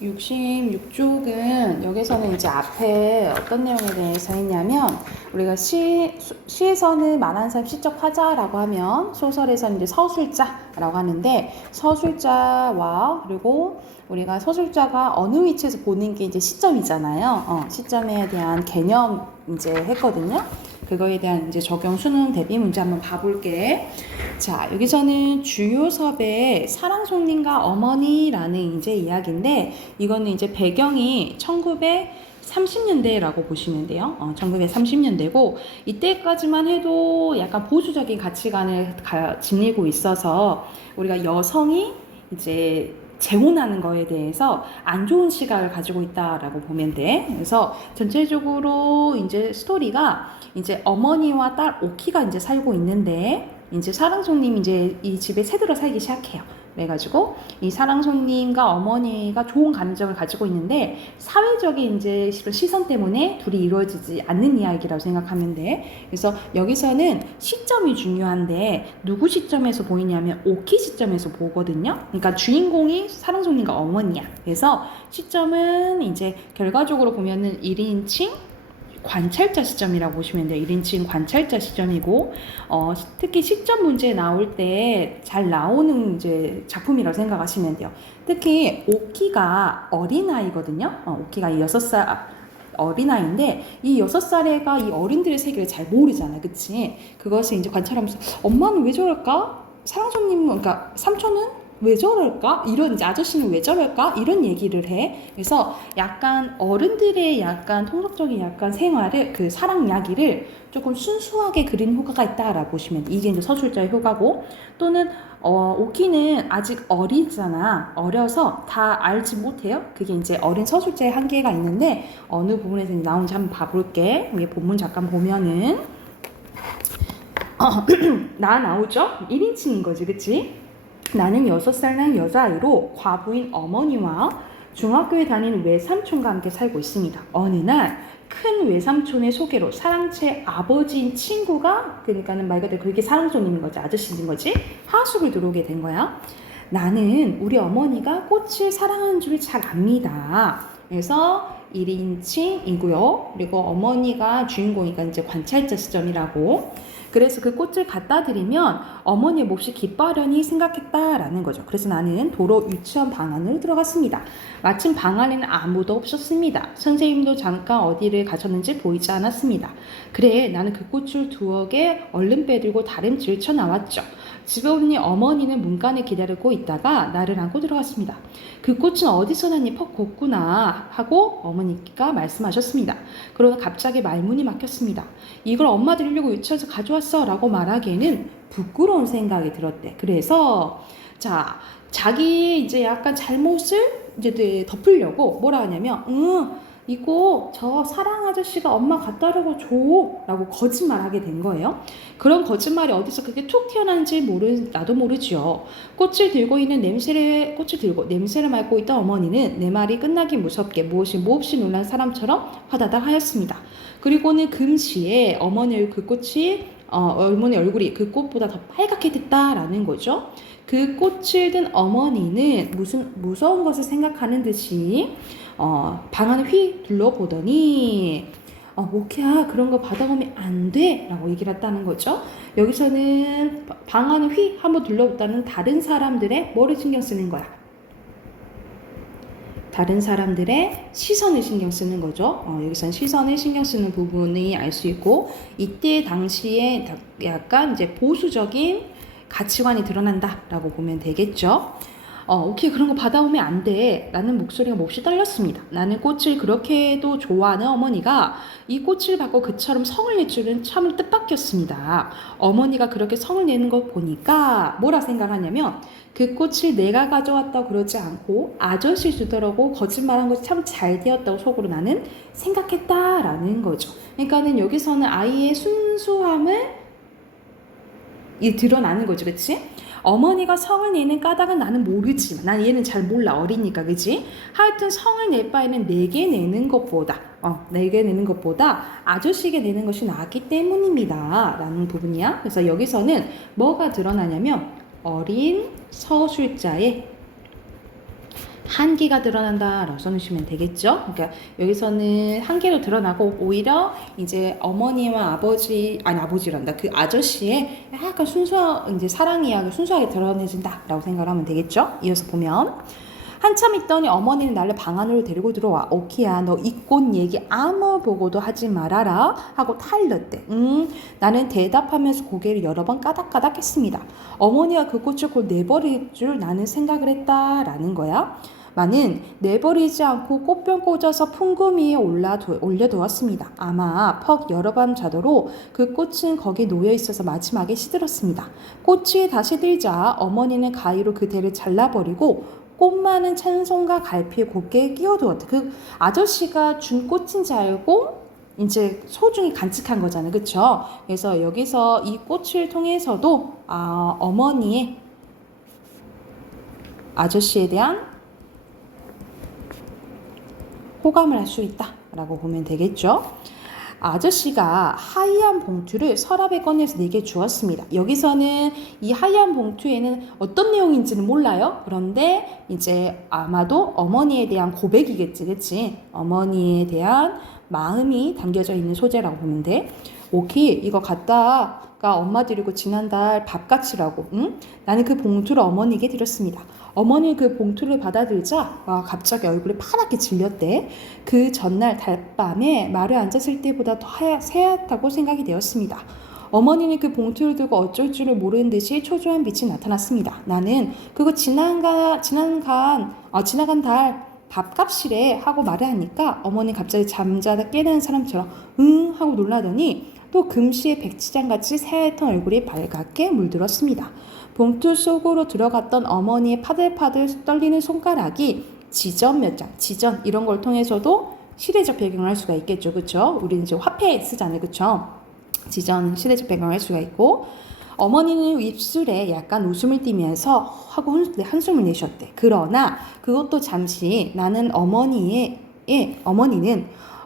66쪽은 여기서는 이제 앞에 어떤 내용에 대해서 했냐면 우리가 시에서는 말하는 사람 시적 화자라고 하면 소설에서는 이제 서술자라고 하는데 서술자와 그리고 우리가 서술자가 어느 위치에서 보는 게 이제 시점이잖아요. 시점에 대한 개념 이제 했거든요. 그거에 대한 이제 적용 수능 대비 문제 한번 봐볼게. 자, 여기서는 주요섭의 사랑송님과 어머니라는 이제 이야기인데 이거는 이제 배경이 1930년대라고 보시면 돼요. 1930년대고 이때까지만 해도 약간 보수적인 가치관을 지니고 있어서 우리가 여성이 이제 재혼하는 거에 대해서 안 좋은 시각을 가지고 있다라고 보면 돼. 그래서 전체적으로 이제 스토리가 이제 어머니와 딸 오키가 이제 살고 있는데 이제 사랑송님이 이제 이 집에 새들어 살기 시작해요. 그래가지고 이 사랑송님과 어머니가 좋은 감정을 가지고 있는데 사회적인 이제 시선 때문에 둘이 이루어지지 않는 이야기라고 생각하면 돼. 그래서 여기서는 시점이 중요한데 누구 시점에서 보이냐면 오키 시점에서 보거든요. 그러니까 주인공이 사랑송님과 어머니야. 그래서 시점은 이제 결과적으로 보면은 1인칭 관찰자 시점이라고 보시면 돼요. 1인칭 관찰자 시점이고 특히 시점 문제 나올 때 잘 나오는 이제 작품이라고 생각하시면 돼요. 특히 오키가 어린아이거든요. 오키가 6살 어린아이인데 이 6살 애가 이 어른들의 세계를 잘 모르잖아. 그치? 그것을 이제 관찰하면서 엄마는 왜 저럴까? 사랑손님은 그러니까 삼촌은 왜 저럴까? 이런 이제 아저씨는 왜 저럴까? 이런 얘기를 해. 그래서 약간 어른들의 약간 통속적인 약간 생활을 그 사랑 이야기를 조금 순수하게 그린 효과가 있다라고 보시면 돼. 이게 이제 서술자의 효과고 또는 오키는 아직 어리잖아. 어려서 다 알지 못해요. 그게 이제 어린 서술자의 한계가 있는데 어느 부분에서 나오는지 한번 봐볼게. 위에 본문 잠깐 보면은 나 나오죠? 1인칭인 거지, 그치? 나는 6살 난 여자아이로 과부인 어머니와 중학교에 다니는 외삼촌과 함께 살고 있습니다. 어느 날 큰 외삼촌의 소개로 사랑채 아버지인 친구가 그러니까는 말 그대로 그게 사랑손님인 거지 아저씨인 거지 하숙을 들어오게 된 거야. 나는 우리 어머니가 꽃을 사랑하는 줄 잘 압니다. 그래서 1인칭이고요. 그리고 어머니가 주인공이니까 이제 관찰자 시점이라고. 그래서 그 꽃을 갖다 드리면 어머니의 몹시 기뻐하려니 생각했다라는 거죠. 그래서 나는 도로 유치원 방 안으로 들어갔습니다. 마침 방 안에는 아무도 없었습니다. 선생님도 잠깐 어디를 가셨는지 보이지 않았습니다. 그래, 나는 그 꽃을 두억에 얼른 빼들고 다림질을 쳐 나왔죠. 집에 오니 어머니는 문간에 기다리고 있다가 나를 안고 들어갔습니다. 그 꽃은 어디서 났니 퍽 걷구나 하고 어머니가 말씀하셨습니다. 그러나 갑자기 말문이 막혔습니다. 이걸 엄마 드리려고 유치원에서 가져왔어 라고 말하기에는 부끄러운 생각이 들었대. 그래서 자기 이제 약간 잘못을 이제 덮으려고 뭐라 하냐면 이거 저 사랑 아저씨가 엄마 갖다 주고 줘 라고 거짓말하게 된 거예요. 그런 거짓말이 어디서 그게 툭 튀어나온지 나도 모르지요. 꽃을 들고 냄새를 맡고 있던 어머니는 내 말이 끝나기 무섭게 몹시 놀란 사람처럼 화다닥 하였습니다. 그리고는 금시에 어머니 얼굴이 그 꽃보다 더 빨갛게 됐다라는 거죠. 그 꽃을 든 어머니는 무슨 무서운 것을 생각하는 듯이 방 안을 휘 둘러보더니 오키야 그런 거 받아보면 안 돼 라고 얘기를 했다는 거죠. 여기서는 방 안을 휘 한번 둘러보다는 다른 사람들의 뭐를 신경 쓰는 거야? 다른 사람들의 시선을 신경 쓰는 거죠. 여기서는 시선을 신경 쓰는 부분이 알 수 있고 이때 당시에 약간 이제 보수적인 가치관이 드러난다라고 보면 되겠죠. 오케이 그런 거 받아오면 안 돼 라는 목소리가 몹시 떨렸습니다. 나는 꽃을 그렇게도 좋아하는 어머니가 이 꽃을 받고 그처럼 성을 낼 줄은 참 뜻밖이었습니다. 어머니가 그렇게 성을 내는 걸 보니까 뭐라 생각하냐면 그 꽃을 내가 가져왔다고 그러지 않고 아저씨 주더라고 거짓말한 것이 참 잘 되었다고 속으로 나는 생각했다라는 거죠. 그러니까는 여기서는 아이의 순수함을 드러나는 거죠. 그치? 어머니가 성을 내는 까닭은 나는 모르지만 난 얘는 잘 몰라 어리니까 그지? 하여튼 성을 낼 바에는 내게 내는 것보다 아저씨에게 내는 것이 낫기 때문입니다 라는 부분이야. 그래서 여기서는 뭐가 드러나냐면 어린 서술자의 한계가 드러난다라고 써주시면 되겠죠. 그러니까 여기서는 한계도 드러나고 오히려 이제 어머니와 아버지란다. 그 아저씨의 약간 이제 사랑 이야기 순수하게 드러내진다라고 생각을 하면 되겠죠. 이어서 보면 한참 있더니 어머니는 나를 방 안으로 데리고 들어와. 오키야, 너 이 꽃 얘기 아무 보고도 하지 말아라 하고 타일렀대. 나는 대답하면서 고개를 여러 번 까닥까닥 했습니다. 어머니가 그 꽃을 곧 내버릴 줄 나는 생각을 했다라는 거야. 나는 내버리지 않고 꽃병 꽂아서 풍금 위에 올려두었습니다. 아마 퍽 여러 밤 자도록 그 꽃은 거기 놓여 있어서 마지막에 시들었습니다. 꽃이 다시 들자 어머니는 가위로 그 대를 잘라버리고 꽃 많은 찬송과 갈피에 곱게 끼워두었다. 그 아저씨가 준 꽃인지 알고 이제 소중히 간직한 거잖아요. 그쵸? 그래서 여기서 이 꽃을 통해서도 어머니의 아저씨에 대한 호감을 할 수 있다라고 보면 되겠죠. 아저씨가 하얀 봉투를 서랍에 꺼내서 내게 주었습니다. 여기서는 이 하얀 봉투에는 어떤 내용인지는 몰라요. 그런데 이제 아마도 어머니에 대한 고백이겠지, 그치? 어머니에 대한 마음이 담겨져 있는 소재라고 보면 돼. 오키, 이거 갖다가 엄마 드리고 지난달 밥 같이라고. 응? 나는 그 봉투를 어머니에게 드렸습니다. 어머니 그 봉투를 받아들자 갑자기 얼굴이 파랗게 질렸대. 그 전날 달밤에 말을 앉았을 때보다 더 새하얗다고 생각이 되었습니다. 어머니는 그 봉투를 들고 어쩔 줄을 모르는 듯이 초조한 빛이 나타났습니다. 나는 그거 지나간 달 밥값이래 하고 말을 하니까 어머니 갑자기 잠자다 깨는 사람처럼 응 하고 놀라더니 또 금시의 백지장같이 새하얗던 얼굴이 발갛게 물들었습니다. 봉투 속으로 들어갔던 어머니의 파들파들 떨리는 손가락이 지전 몇 장, 지전 이런 걸 통해서도 시대적 배경을 할 수가 있겠죠. 그렇죠? 우리는 이제 화폐 쓰잖아요. 그렇죠? 지전 시대적 배경을 할 수가 있고 어머니는 입술에 약간 웃음을 띠면서 하고 한숨을 내셨대. 그러나 그것도 잠시 나는 어머니는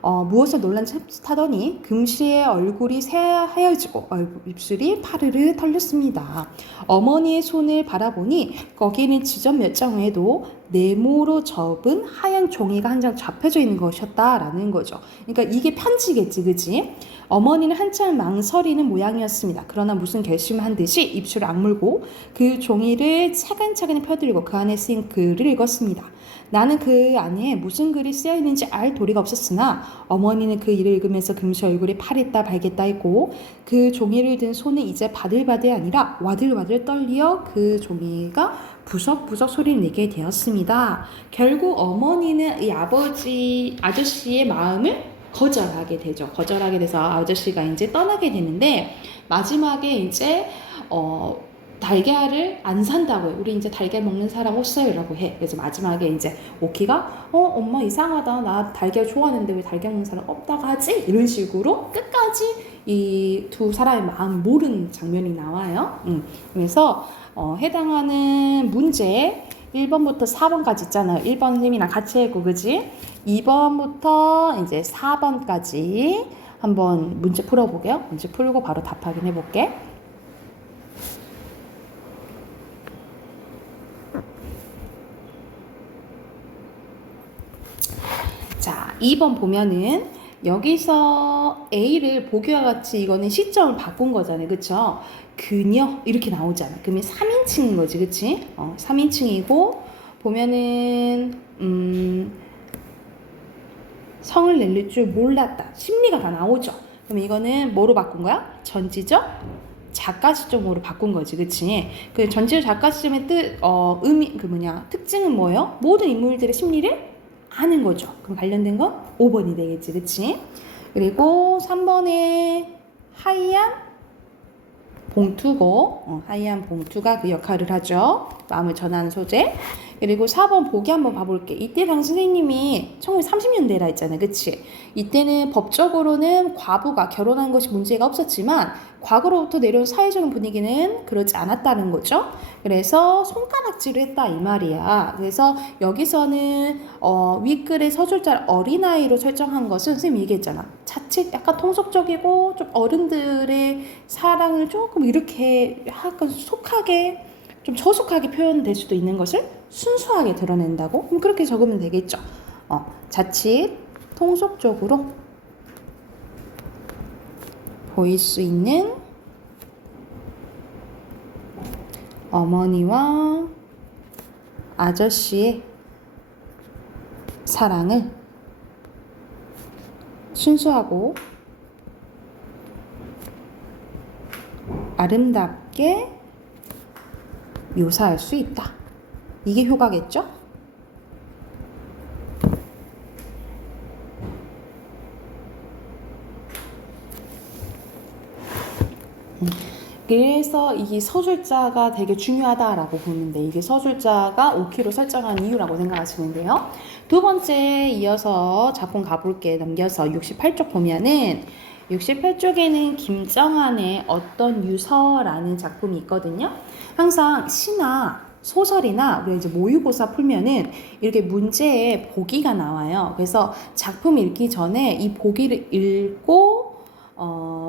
무엇을 논란 타더니 금시의 얼굴이 새하얘지고 입술이 파르르 털렸습니다. 어머니의 손을 바라보니 거기는 지점 몇 장 외에도 네모로 접은 하얀 종이가 한 장 잡혀져 있는 것이었다라는 거죠. 그러니까 이게 편지겠지, 그치? 어머니는 한참 망설이는 모양이었습니다. 그러나 무슨 결심을 한 듯이 입술을 악물고 그 종이를 차근차근히 펴들고 그 안에 쓰인 글을 읽었습니다. 나는 그 안에 무슨 글이 쓰여 있는지 알 도리가 없었으나 어머니는 그 일을 읽으면서 금시 얼굴이 파랬다 발겠다 했고 그 종이를 든 손은 이제 바들바들이 아니라 와들와들 떨려 그 종이가 부석부석 소리를 내게 되었습니다. 결국 어머니는 이 아저씨의 마음을 거절하게 되죠. 거절하게 돼서 아저씨가 이제 떠나게 되는데 마지막에 이제 달걀을 안 산다고요. 우리 이제 달걀 먹는 사람 없어요라고 해. 그래서 마지막에 이제 오키가 엄마 이상하다. 나 달걀 좋아하는데 왜 달걀 먹는 사람 없다고 하지? 이런 식으로 끝까지 이 두 사람의 마음 모르는 장면이 나와요. 그래서 해당하는 문제 1번부터 4번까지 있잖아요. 1번 선생님이랑 같이 했고, 그지? 2번부터 이제 4번까지 한번 문제 풀어보게요. 문제 풀고 바로 답 확인해 볼게. 자, 2번 보면은 여기서 A를 보기와 같이 이거는 시점을 바꾼 거잖아요. 그쵸? 그녀 이렇게 나오잖아. 그러면 3인칭인 거지. 그치? 3인칭이고 보면은 성을 내릴 줄 몰랐다. 심리가 다 나오죠. 그럼 이거는 뭐로 바꾼 거야? 전지적 작가 시점으로 바꾼 거지. 그치? 그 전지적 작가 시점의 특징은 뭐예요? 모든 인물들의 심리를 아는 거죠. 그럼 관련된 건 5번이 되겠지. 그치? 그리고 3번에 하얀 봉투고 하얀 봉투가 그 역할을 하죠. 마음을 전하는 소재. 그리고 4번 보기 한번 봐볼게. 이때 당시 선생님이 1930년대라 했잖아요. 그치? 이때는 법적으로는 과부가 결혼한 것이 문제가 없었지만 과거로부터 내려온 사회적인 분위기는 그렇지 않았다는 거죠. 그래서 손가락질을 했다 이 말이야. 그래서 여기서는 윗글의 서술자를 어린아이로 설정한 것은 선생님이 얘기했잖아. 자칫 약간 통속적이고 좀 어른들의 사랑을 조금 이렇게 약간 속하게 좀 처숙하게 표현될 수도 있는 것을 순수하게 드러낸다고? 그럼 그렇게 적으면 되겠죠. 자칫 통속적으로 보일 수 있는 어머니와 아저씨의 사랑을 순수하고 아름답게 묘사할 수 있다. 이게 효과겠죠? 그래서 이 서술자가 되게 중요하다라고 보는데 이게 서술자가 5키로 설정한 이유라고 생각하시는데요. 두 번째 이어서 작품 가볼게. 넘겨서 68쪽 보면은 68쪽에는 김정한의 어떤 유서라는 작품이 있거든요. 항상 시나 소설이나 우리가 이제 모의고사 풀면은 이렇게 문제에 보기가 나와요. 그래서 작품 읽기 전에 이 보기를 읽고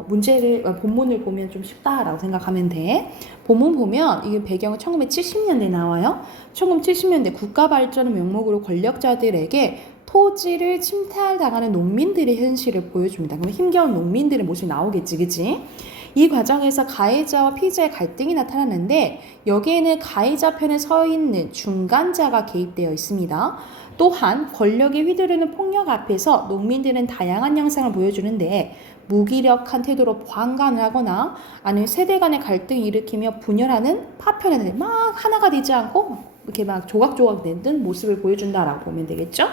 문제를 본문을 보면 좀 쉽다라고 생각하면 돼. 본문 보면 이게 배경은 1970년대 나와요. 1970년대 국가 발전의 명목으로 권력자들에게 토지를 침탈당하는 농민들의 현실을 보여줍니다. 그러면 힘겨운 농민들의 모습이 나오겠지, 그치? 이 과정에서 가해자와 피의자의 갈등이 나타나는데 여기에는 가해자 편에 서 있는 중간자가 개입되어 있습니다. 또한 권력에 휘두르는 폭력 앞에서 농민들은 다양한 양상을 보여주는데 무기력한 태도로 방관을 하거나 아니면 세대 간의 갈등을 일으키며 분열하는 파편을 막 하나가 되지 않고 이렇게 막 조각조각 낸 모습을 보여준다라고 보면 되겠죠?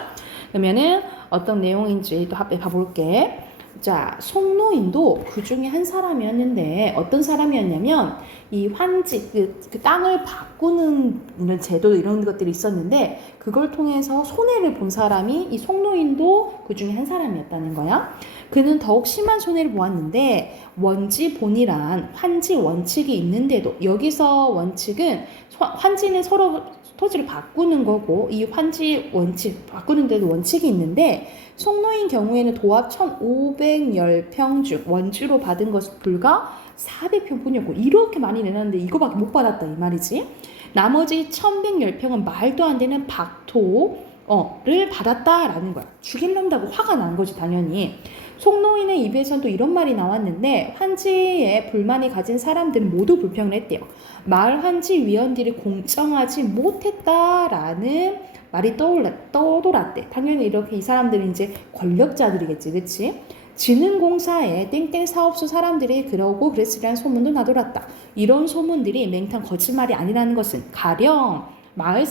그러면은 어떤 내용인지 또 앞에 봐볼게. 자, 송노인도 그 중에 한 사람이었는데 어떤 사람이었냐면 이 환지, 그 땅을 바꾸는 이런 제도 이런 것들이 있었는데 그걸 통해서 손해를 본 사람이 이 송노인도 그 중에 한 사람이었다는 거야. 그는 더욱 심한 손해를 보았는데 원지본이란 환지 원칙이 있는데도 여기서 원칙은 환지는 서로 토지를 바꾸는 거고 이 환지 원칙 바꾸는데도 원칙이 있는데 송노인 경우에는 도합 1510평 중 원주로 받은 것은 불과 400평뿐이었고 이렇게 많이 내놨는데 이거밖에 못 받았다 이 말이지. 나머지 1110평은 말도 안 되는 박토를 받았다라는 거야. 죽일런다고 화가 난 거지 당연히. 송노인의 입에선 또 이런 말이 나왔는데 환지에 불만이 가진 사람들은 모두 불평을 했대요. 마을 환지 위원들이 공정하지 못했다라는 말이 떠돌았대. 당연히 이렇게 이 사람들이 이제 권력자들이겠지, 그치? 진흥공사에 땡땡 사업소 사람들이 그러고 그랬으리라는 소문도 나돌았다. 이런 소문들이 맹탕 거짓말이 아니라는 것은 가령 마을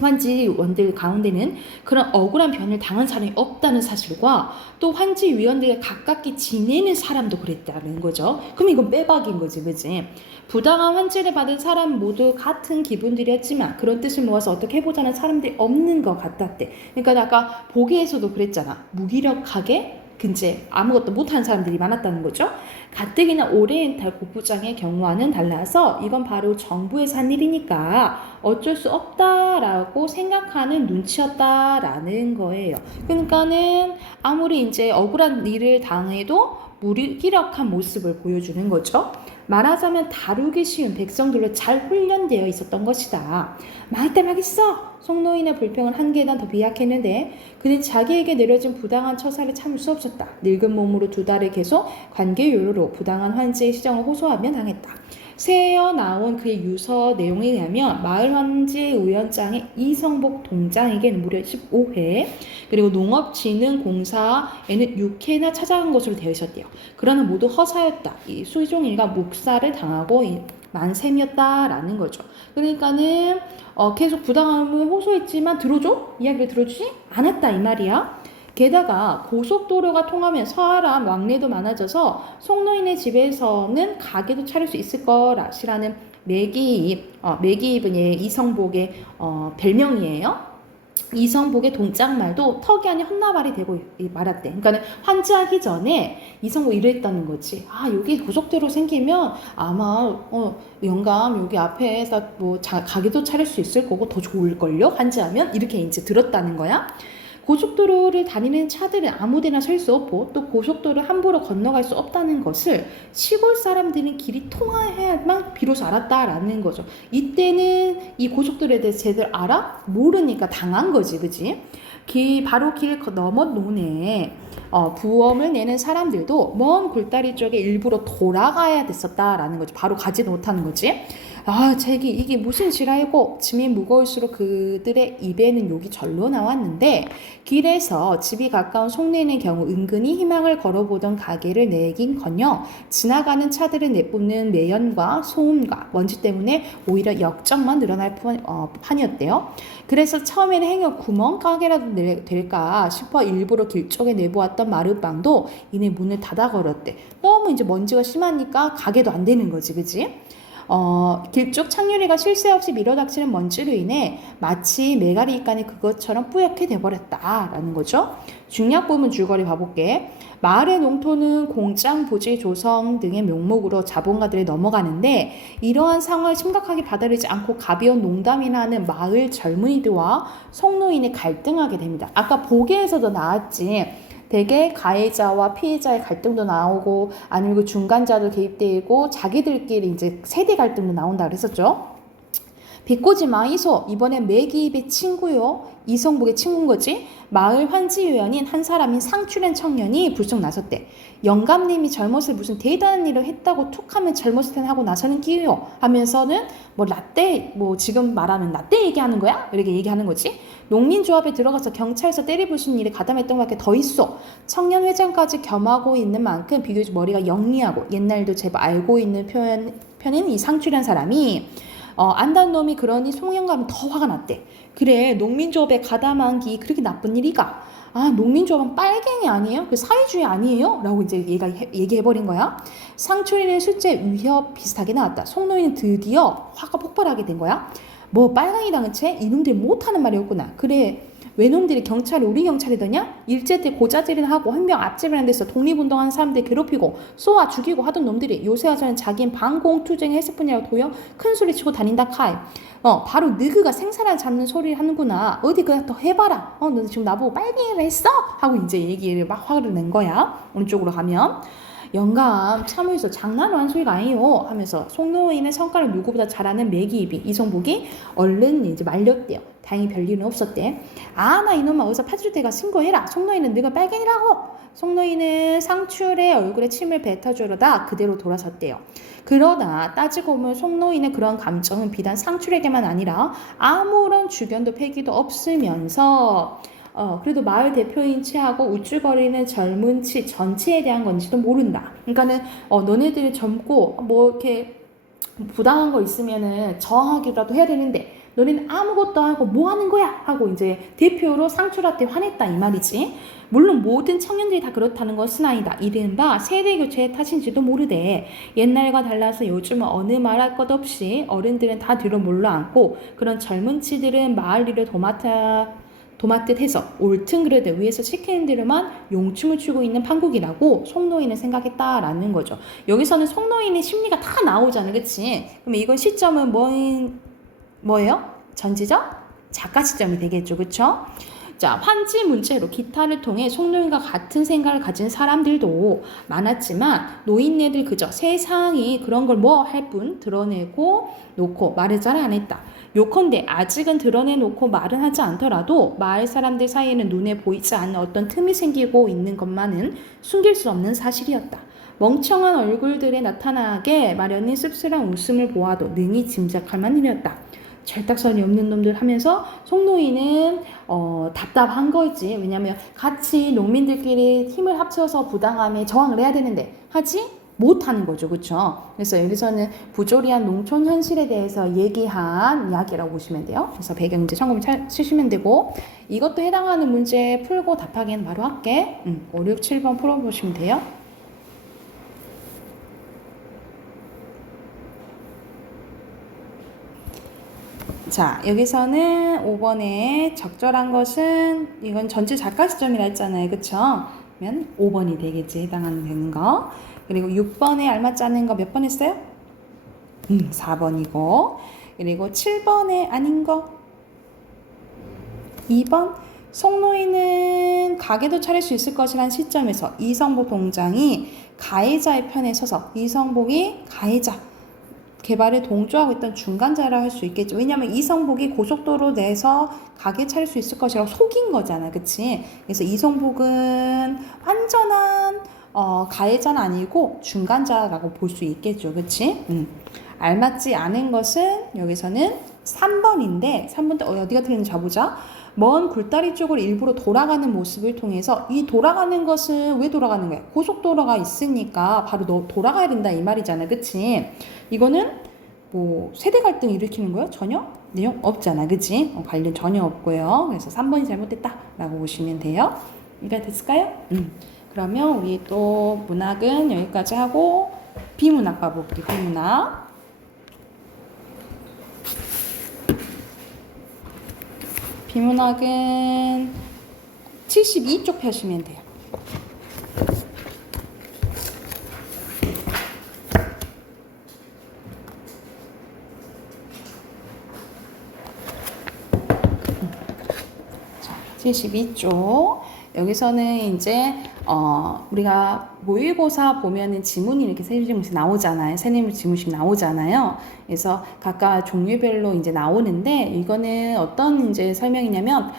환지위원들 가운데는 그런 억울한 변을 당한 사람이 없다는 사실과 또 환지위원들과 가깝게 지내는 사람도 그랬다는 거죠. 그럼 이건 빼박인 거지, 그치? 부당한 환지를 받은 사람 모두 같은 기분들이었지만 그런 뜻을 모아서 어떻게 해보자는 사람들이 없는 것 같았대. 그러니까 아까 보기에서도 그랬잖아. 무기력하게 근데 아무것도 못하는 사람들이 많았다는 거죠. 가뜩이나 오리엔탈 고부장의 경우와는 달라서 이건 바로 정부에서 한 일이니까 어쩔 수 없다라고 생각하는 눈치였다라는 거예요. 그러니까는 아무리 이제 억울한 일을 당해도 무기력한 모습을 보여주는 거죠. 말하자면 다루기 쉬운 백성들로 잘 훈련되어 있었던 것이다. 말때 막 있어. 송노인의 불평은 한 계단 더 비약했는데 그는 자기에게 내려진 부당한 처사를 참을 수 없었다. 늙은 몸으로 2달을 계속 관계요로로 부당한 환지의 시정을 호소하며 당했다. 새어 나온 그의 유서 내용에 의하면 마을환지위원장의 이성복 동장에게는 무려 15회 그리고 농업진흥공사에는 6회나 찾아간 것으로 되어 있었대요. 그러나 모두 허사였다. 이 수종일가 묵사를 당하고 만 셈이었다라는 거죠. 그러니까는 계속 부당함을 호소했지만 들어줘? 이야기를 들어주지 않았다 이 말이야. 게다가 고속도로가 통하면 사람 왕래도 많아져서 송노인의 집에서는 가게도 차릴 수 있을 거라시라는 매기입은 이성복의 별명이에요. 이성복의 동짝말도 턱이 아닌 헛나발이 되고 말았대. 그러니까 환지하기 전에 이성복 이랬다는 거지. 아 여기 고속도로 생기면 아마 영감 여기 앞에서 뭐 가게도 차릴 수 있을 거고 더 좋을걸요? 환지하면 이렇게 이제 들었다는 거야. 고속도로를 다니는 차들은 아무데나 설 수 없고 또 고속도로를 함부로 건너갈 수 없다는 것을 시골 사람들은 길이 통해야만 비로소 알았다라는 거죠. 이때는 이 고속도로에 대해서 제대로 알아? 모르니까 당한 거지, 그지? 바로 길 너머 논에 부엄을 내는 사람들도 먼 굴다리 쪽에 일부러 돌아가야 됐었다라는 거지. 바로 가지 못하는 거지. 이게 무슨 지랄이고 짐이 무거울수록 그들의 입에는 욕이 절로 나왔는데 길에서 집이 가까운 속내의 경우 은근히 희망을 걸어보던 가게를 내긴커녕 지나가는 차들을 내뿜는 매연과 소음과 먼지 때문에 오히려 역정만 늘어날 판이었대요. 그래서 처음에는 행여 구멍가게라도 될까 싶어 일부러 길 쪽에 내보았던 마룻방도 이내 문을 닫아 걸었대. 너무 이제 먼지가 심하니까 가게도 안 되는 거지, 그지? 길쪽 창유리가 쉴 새 없이 밀어닥치는 먼지로 인해 마치 메가리간이 그것처럼 뿌옇게 돼버렸다라는 거죠. 중약 부분 줄거리 봐볼게. 마을의 농토는 공장, 부지, 조성 등의 명목으로 자본가들이 넘어가는데 이러한 상황을 심각하게 받아들이지 않고 가벼운 농담이나 하는 마을 젊은이들과 성노인이 갈등하게 됩니다. 아까 보기에서도 나왔지. 대개 가해자와 피해자의 갈등도 나오고 아니면 그 중간자도 개입되고 자기들끼리 이제 세대 갈등도 나온다 그랬었죠. 비꼬지 마 이소 이번엔 매기입의 친구요. 이성복의 친구인 거지. 마을 환지위원인 한 사람인 상출한 청년이 불쑥 나섰대. 영감님이 젊었을 무슨 대단한 일을 했다고 툭하면 젊었을 텐 하고 나서는 끼요 하면서는 라떼 지금 말하는 라떼 얘기하는 거야? 이렇게 얘기하는 거지. 농민조합에 들어가서 경찰서 때리부수는 일에 가담했던 것밖에 더 있어. 청년회장까지 겸하고 있는 만큼 비교적 머리가 영리하고 옛날도 제법 알고 있는 편인 이 상출한 사람이 안다는 놈이 그러니 송영감은 더 화가 났대. 그래 농민조합에 가담한 게 그렇게 나쁜 일이가. 농민조합은 빨갱이 아니에요? 그 사회주의 아니에요? 라고 이제 얘가 얘기해버린 거야. 상출이는 실제 위협 비슷하게 나왔다. 송노인은 드디어 화가 폭발하게 된 거야. 빨강이랑은 채 이놈들이 못하는 말이었구나. 그래 외놈들이 경찰이 우리 경찰이더냐? 일제 때 고자질이나 하고 헌병 앞집이라는 데서 독립운동하는 사람들 괴롭히고 쏘아 죽이고 하던 놈들이 요새 와서는 자기는 반공투쟁 했을 뿐이라고 도요 큰 소리 치고 다닌다 카이. 바로 너그가 생사를 잡는 소리를 하는구나. 어디 그냥 더 해봐라. 너 지금 나보고 빨갱이를 했어? 하고 이제 얘기를 막 화를 낸 거야. 어느 쪽으로 가면. 영감 참으면서 장난하는 소리가 아니요 하면서 송노인의 성과를 누구보다 잘하는 매기입이 이성복이 얼른 이제 말렸대요. 다행히 별일은 없었대. 나 이놈아 어서 파출대가 신고해라. 송노인은 네가 빨갱이라고. 송노인은 상출의 얼굴에 침을 뱉어주려다 그대로 돌아섰대요. 그러나 따지고 보면 송노인의 그런 감정은 비단 상출에게만 아니라 아무런 주변도 패기도 없으면서 그래도 마을 대표인 치하고 우쭐거리는 젊은 치 전체에 대한 건지도 모른다. 그러니까는 너네들이 젊고 이렇게 부당한 거 있으면은 저항하기라도 해야 되는데 너네는 아무것도 하고 뭐 하는 거야? 하고 이제 대표로 상출한테 화냈다 이 말이지. 물론 모든 청년들이 다 그렇다는 것은 아니다. 이른바 세대교체의 탓인지도 모르되 옛날과 달라서 요즘은 어느 말할 것 없이 어른들은 다 뒤로 물러앉고 그런 젊은 치들은 마을 일을 도맡듯 해서 옳든 그르든 위에서 시키는 대로만 용춤을 추고 있는 판국이라고 송노인은 생각했다라는 거죠. 여기서는 송노인의 심리가 다 나오잖아요. 그치? 그럼 이건 시점은 뭐예요? 전지적? 작가 시점이 되겠죠. 그쵸? 자, 환지 문체로 기타를 통해 송노인과 같은 생각을 가진 사람들도 많았지만 노인네들 그저 세상이 그런 걸 할 뿐 드러내고 놓고 말을 잘 안 했다. 요컨대 아직은 드러내놓고 말은 하지 않더라도 마을 사람들 사이에는 눈에 보이지 않는 어떤 틈이 생기고 있는 것만은 숨길 수 없는 사실이었다. 멍청한 얼굴들에 나타나게 마련인 씁쓸한 웃음을 보아도 능히 짐작할 만이었다. 절딱선이 없는 놈들 하면서 송노인은 답답한 거지. 왜냐면 같이 농민들끼리 힘을 합쳐서 부당함에 저항을 해야 되는데 하지 못하는 거죠. 그렇죠? 그래서 여기서는 부조리한 농촌 현실에 대해서 얘기한 이야기라고 보시면 돼요. 그래서 배경 이제 점검 치시면 되고 이것도 해당하는 문제 풀고 답하기는 바로 할게. 5, 6, 7번 풀어보시면 돼요. 자, 여기서는 5번에 적절한 것은 이건 전체 작가 시점이라 했잖아요. 그쵸? 그러면 5번이 되겠지. 되는 거. 그리고 6번에 알맞지 않은 거 몇 번 했어요? 4번이고 그리고 7번에 아닌 거 2번 송노인은 가게도 차릴 수 있을 것이라는 시점에서 이성복 동장이 가해자의 편에 서서 이성복이 가해자 개발에 동조하고 있던 중간자라 할 수 있겠죠. 왜냐하면 이성복이 고속도로 내에서 가게 차릴 수 있을 것이라고 속인 거잖아. 그치? 그래서 이성복은 완전한 가해자는 아니고 중간자라고 볼 수 있겠죠. 그치? 알맞지 않은 것은 여기서는 3번인데 3번 때 어디가 틀린지 봐보자. 먼 굴다리 쪽으로 일부러 돌아가는 모습을 통해서 이 돌아가는 것은 왜 돌아가는 거야? 고속도로가 있으니까 바로 너 돌아가야 된다 이 말이잖아. 그치? 이거는 뭐 세대 갈등 일으키는 거야? 전혀 내용 없잖아. 그치? 관련 전혀 없고요. 그래서 3번이 잘못됐다 라고 보시면 돼요. 이해가 됐을까요? 그러면 우리 또 문학은 여기까지 하고 비문학 봐볼게요. 비문학. 비문학은 72쪽 펴시면 돼요. 자, 72쪽. 여기서는 이제 우리가 모의고사 보면은 지문이 이렇게 세 지문씩 나오잖아요. 세 지문씩 나오잖아요. 그래서 각각 종류별로 이제 나오는데 이거는 어떤 이제 설명이냐면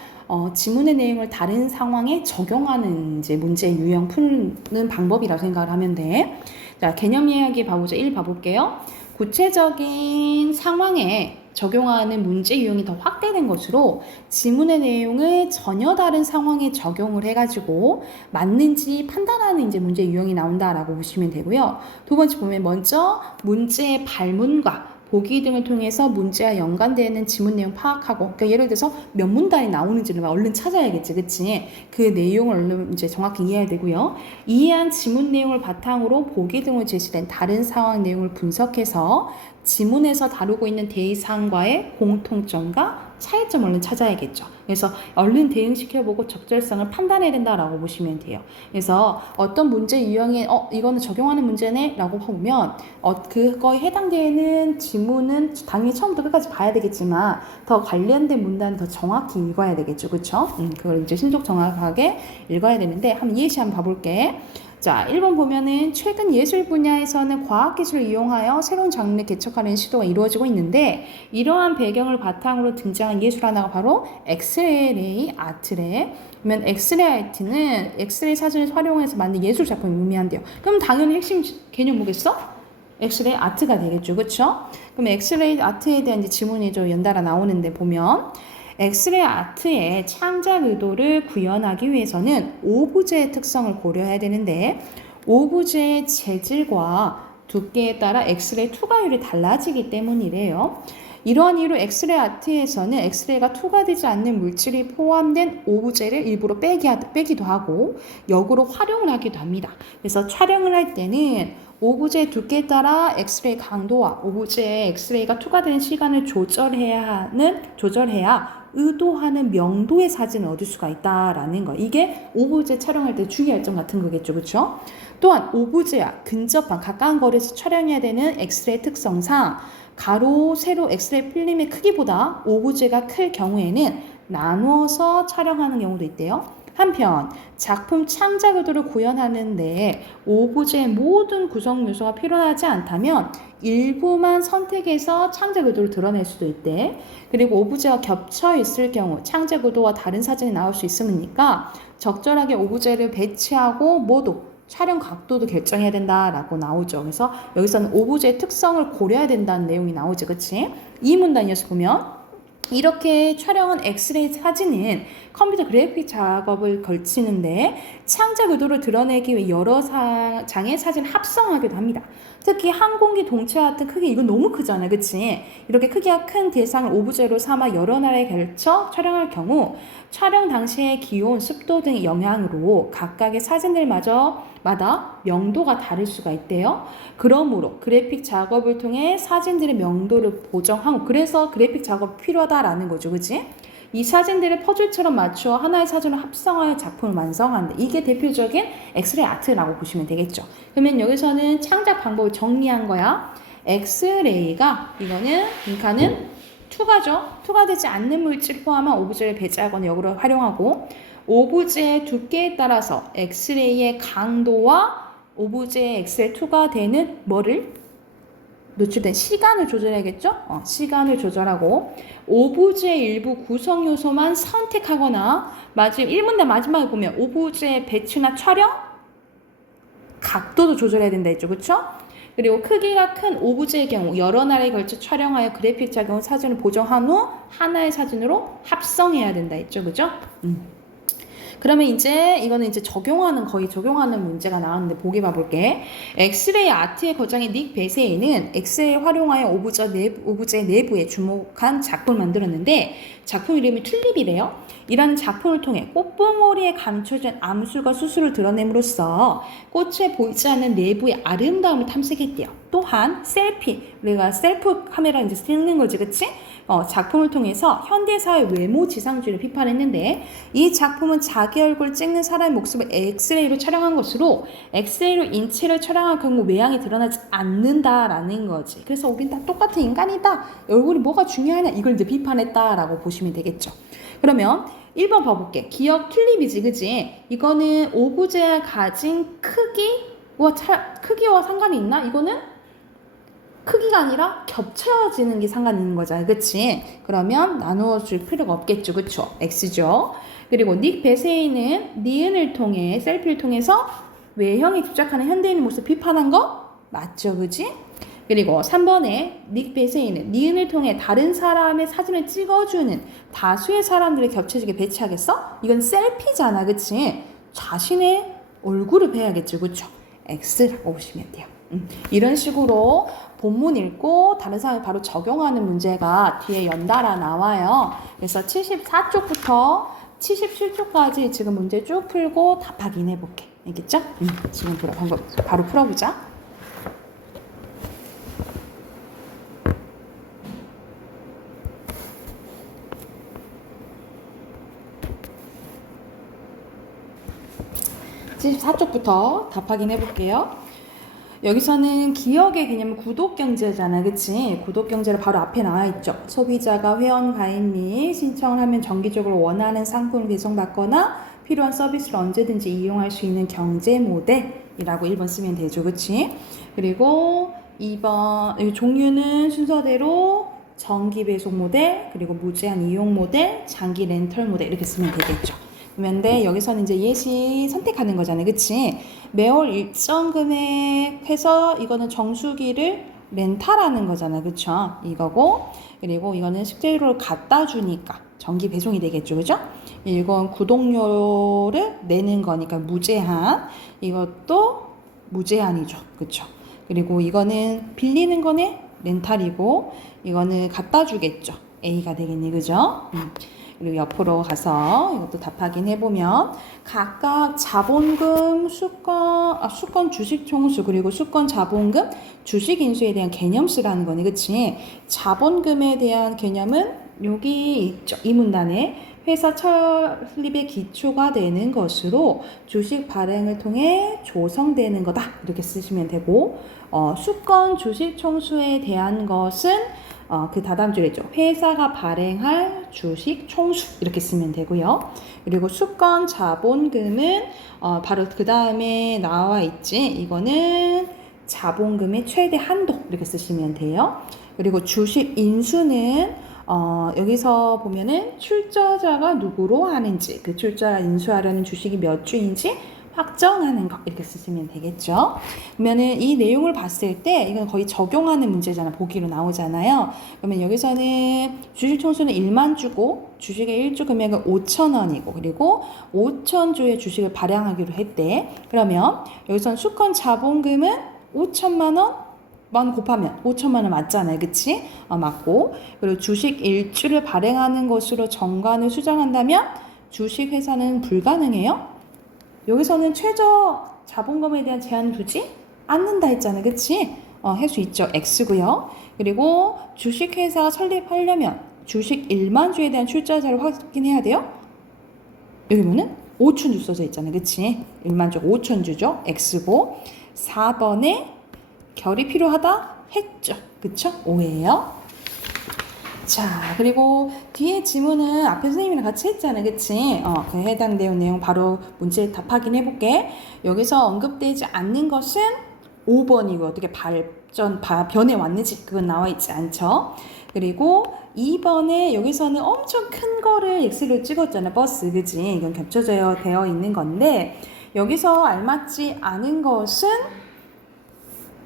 지문의 내용을 다른 상황에 적용하는 이제 문제 유형 푸는 방법이라고 생각을 하면 돼. 자, 개념 이야기 봐보자. 1 봐볼게요. 구체적인 상황에 적용하는 문제 유형이 더 확대된 것으로 지문의 내용을 전혀 다른 상황에 적용을 해가지고 맞는지 판단하는 이제 문제 유형이 나온다라고 보시면 되고요. 두 번째 보면 먼저 문제의 발문과 보기 등을 통해서 문제와 연관되는 지문 내용 파악하고, 그러니까 예를 들어서 몇 문단이 나오는지를 얼른 찾아야겠지, 그치? 그 내용을 얼른 이제 정확히 이해해야 되고요. 이해한 지문 내용을 바탕으로 보기 등으로 제시된 다른 상황 내용을 분석해서 지문에서 다루고 있는 대상과의 공통점과 차이점을 얼른 찾아야겠죠. 그래서 얼른 대응시켜보고 적절성을 판단해야 된다라고 보시면 돼요. 그래서 어떤 문제 유형에 이거는 적용하는 문제네 라고 보면 그거에 해당되는 지문은 당연히 처음부터 끝까지 봐야 되겠지만 더 관련된 문단은 더 정확히 읽어야 되겠죠. 그쵸? 그걸 이제 신속 정확하게 읽어야 되는데 한번 예시 한번 봐볼게. 자, 1번 보면은 최근 예술 분야에서는 과학기술을 이용하여 새로운 장르를 개척하는 시도가 이루어지고 있는데 이러한 배경을 바탕으로 등장한 예술 하나가 바로 엑스레이 아트래. 그러면 엑스레이 아트는 엑스레이 사진을 활용해서 만든 예술 작품을 의미한대요. 그럼 당연히 핵심 개념 뭐겠어? 엑스레이 아트가 되겠죠. 그쵸? 그럼 엑스레이 아트에 대한 이제 지문이 좀 연달아 나오는데 보면 엑스레이 아트의 창작 의도를 구현하기 위해서는 오브제의 특성을 고려해야 되는데 오브제의 재질과 두께에 따라 엑스레이 투과율이 달라지기 때문이래요. 이러한 이유로 엑스레이 아트에서는 엑스레이가 투과되지 않는 물질이 포함된 오브제를 일부러 빼기도 하고 역으로 활용을 하기도 합니다. 그래서 촬영을 할 때는 오브제의 두께에 따라 엑스레이 강도와 오브제의 엑스레이가 투과되는 시간을 조절해야 의도하는 명도의 사진을 얻을 수가 있다라는 거. 이게 오브제 촬영할 때 주의할 점 같은 거겠죠. 그렇죠? 또한 오브제와 근접한 가까운 거리에서 촬영해야 되는 엑스레이 특성상 가로, 세로 엑스레이 필름의 크기보다 오브제가 클 경우에는 나누어서 촬영하는 경우도 있대요. 한편 작품 창작 의도를 구현하는데 오브제의 모든 구성 요소가 필요하지 않다면 일부만 선택해서 창작 의도를 드러낼 수도 있대. 그리고 오브제와 겹쳐 있을 경우 창작 의도와 다른 사진이 나올 수 있으니까 적절하게 오브제를 배치하고 모두 촬영 각도도 결정해야 된다라고 나오죠. 그래서 여기서는 오브제의 특성을 고려해야 된다는 내용이 나오죠. 그치? 이 문단이어서 보면 이렇게 촬영한 엑스레이 사진은 컴퓨터 그래픽 작업을 걸치는데 창작 의도를 드러내기 위해 여러 장의 사진을 합성하기도 합니다. 특히 항공기 동체 같은 크기, 이건 너무 크잖아요. 그치? 이렇게 크기가 큰 대상을 오브제로 삼아 여러 나라에 걸쳐 촬영할 경우 촬영 당시의 기온, 습도 등의 영향으로 각각의 사진들마다 명도가 다를 수가 있대요. 그러므로 그래픽 작업을 통해 사진들의 명도를 보정하고, 그래서 그래픽 작업이 필요하다라는 거죠. 그치? 이 사진들을 퍼즐처럼 맞추어 하나의 사진을 합성하여 작품을 완성한다. 이게 대표적인 엑스레이 아트라고 보시면 되겠죠. 그러면 여기서는 창작 방법을 정리한 거야. 엑스레이가, 이거는 빈칸은 투과되지 않는 물질 포함한 오브제를 배제하거나 역으로 활용하고 오브제의 두께에 따라서 엑스레이의 강도와 오브제의 엑스에 투과되는 뭐를? 노출된 시간을 조절해야겠죠? 시간을 조절하고 오브제의 일부 구성 요소만 선택하거나 마지막 1문단 마지막에 보면 오브제의 배치나 촬영 각도도 조절해야 된다 했죠. 그쵸? 그리고 크기가 큰 오브제의 경우 여러 날에 걸쳐 촬영하여 그래픽 작용 사진을 보정한 후 하나의 사진으로 합성해야 된다 했죠. 그죠? 그러면 이제 이거는 이제 거의 적용하는 문제가 나왔는데 보기 봐볼게. 엑스레이 아트의 거장인 닉 베세이는 엑스레이를 활용하여 오브제 내부에 주목한 작품을 만들었는데 작품 이름이 튤립이래요. 이런 작품을 통해 꽃봉오리에 감춰진 암술과 수술을 드러냄으로써 꽃에 보이지 않는 내부의 아름다움을 탐색했대요. 또한 우리가 셀프 카메라 이제 쓰는 거지, 그치? 작품을 통해서 현대사의 외모 지상주의를 비판했는데 이 작품은 자기 얼굴을 찍는 사람의 모습을 엑스레이로 촬영한 것으로 엑스레이로 인체를 촬영한 경우 외양이 드러나지 않는다라는 거지. 그래서 우린 다 똑같은 인간이다. 얼굴이 뭐가 중요하냐 이걸 이제 비판했다라고 보시면 되겠죠. 그러면 1번 봐볼게. 기억 튤립이지, 그지? 이거는 오브제가 가진 크기와 상관이 있나? 이거는 크기가 아니라 겹쳐지는 게 상관이 있는 거잖아요. 그치? 그러면 나누어 줄 필요가 없겠죠. 그쵸? X죠. 그리고 닉 베세이는 니은을 통해, 셀피를 통해서 외형에 집착하는 현대인의 모습 비판한 거 맞죠? 그치? 그리고 3번에 닉 베세이는 니은을 통해 다른 사람의 사진을 찍어주는 다수의 사람들을 겹쳐지게 배치하겠어? 이건 셀피잖아. 그치? 자신의 얼굴을 배야겠죠. 그쵸? X라고 보시면 돼요. 이런 식으로 본문 읽고 다른 사람이 바로 적용하는 문제가 뒤에 연달아 나와요. 그래서 74쪽부터 77쪽까지 지금 문제 쭉 풀고 답 확인해 볼게. 알겠죠? 지금 바로 풀어보자. (74쪽부터) 답 확인해 볼게요. 여기서는 기억의 개념은 구독경제잖아. 그치? 구독경제를 바로 앞에 나와 있죠. 소비자가 회원 가입 및 신청을 하면 정기적으로 원하는 상품을 배송받거나 필요한 서비스를 언제든지 이용할 수 있는 경제 모델이라고 1번 쓰면 되죠. 그치? 그리고 2번 종류는 순서대로 정기 배송 모델, 그리고 무제한 이용 모델, 장기 렌털 모델 이렇게 쓰면 되겠죠. 그런데 여기서는 이제 예시 선택하는 거잖아요. 그치? 매월 일정 금액 해서 이거는 정수기를 렌탈하는 거잖아. 그쵸? 이거고, 그리고 이거는 식재료를 갖다 주니까 정기 배송이 되겠죠. 그죠? 이건 구독료를 내는 거니까 무제한. 이것도 무제한이죠. 그쵸? 그리고 이거는 빌리는 거네? 렌탈이고, 이거는 갖다 주겠죠. A가 되겠네. 그죠? 그리고 옆으로 가서 이것도 답 확인해보면 각각 자본금, 수권 주식 총수, 그리고 수권 자본금, 주식 인수에 대한 개념수라는 거네. 그치? 자본금에 대한 개념은 여기 있죠. 이 문단에 회사 설립의 기초가 되는 것으로 주식 발행을 통해 조성되는 거다. 이렇게 쓰시면 되고, 수권 주식 총수에 대한 것은 그 다다음줄이죠. 회사가 발행할 주식 총수 이렇게 쓰면 되고요. 그리고 수권 자본금은 바로 그 다음에 나와 있지. 이거는 자본금의 최대 한도 이렇게 쓰시면 돼요. 그리고 주식 인수는 여기서 보면은 출자자가 누구로 하는지, 그 출자 인수하려는 주식이 몇 주인지 확정하는 거 이렇게 쓰시면 되겠죠. 그러면은 이 내용을 봤을 때 이건 거의 적용하는 문제잖아. 보기로 나오잖아요. 그러면 여기서는 주식 총수는 1만 주고 주식의 1주 금액은 5,000원이고 그리고 5,000주의 주식을 발행하기로 했대. 그러면 여기서는 수권 자본금은 5천만 원 곱하면 5천만 원 맞잖아요. 그치? 맞고. 그리고 주식 1주를 발행하는 것으로 정관을 수정한다면 주식회사는 불가능해요. 여기서는 최저 자본금에 대한 제한을 두지 않는다 했잖아. 그치? 할 수 있죠. X고요. 그리고 주식회사 설립하려면 주식 1만 주에 대한 출자자를 확인해야 돼요. 여기 보면은 5,000주 써져 있잖아. 그치? 1만 주 5,000주죠. X고 4번에 결이 필요하다 했죠. 그쵸? O예요. 자, 그리고 뒤에 지문은 앞에 선생님이랑 같이 했잖아, 그치? 그 해당되는 내용 바로 문제 답 확인해볼게. 여기서 언급되지 않는 것은 5번이고 어떻게 변해 왔는지 그건 나와 있지 않죠? 그리고 2번에 여기서는 엄청 큰 거를 X로 찍었잖아, 버스, 그치? 이건 겹쳐져 되어 있는 건데 여기서 알맞지 않은 것은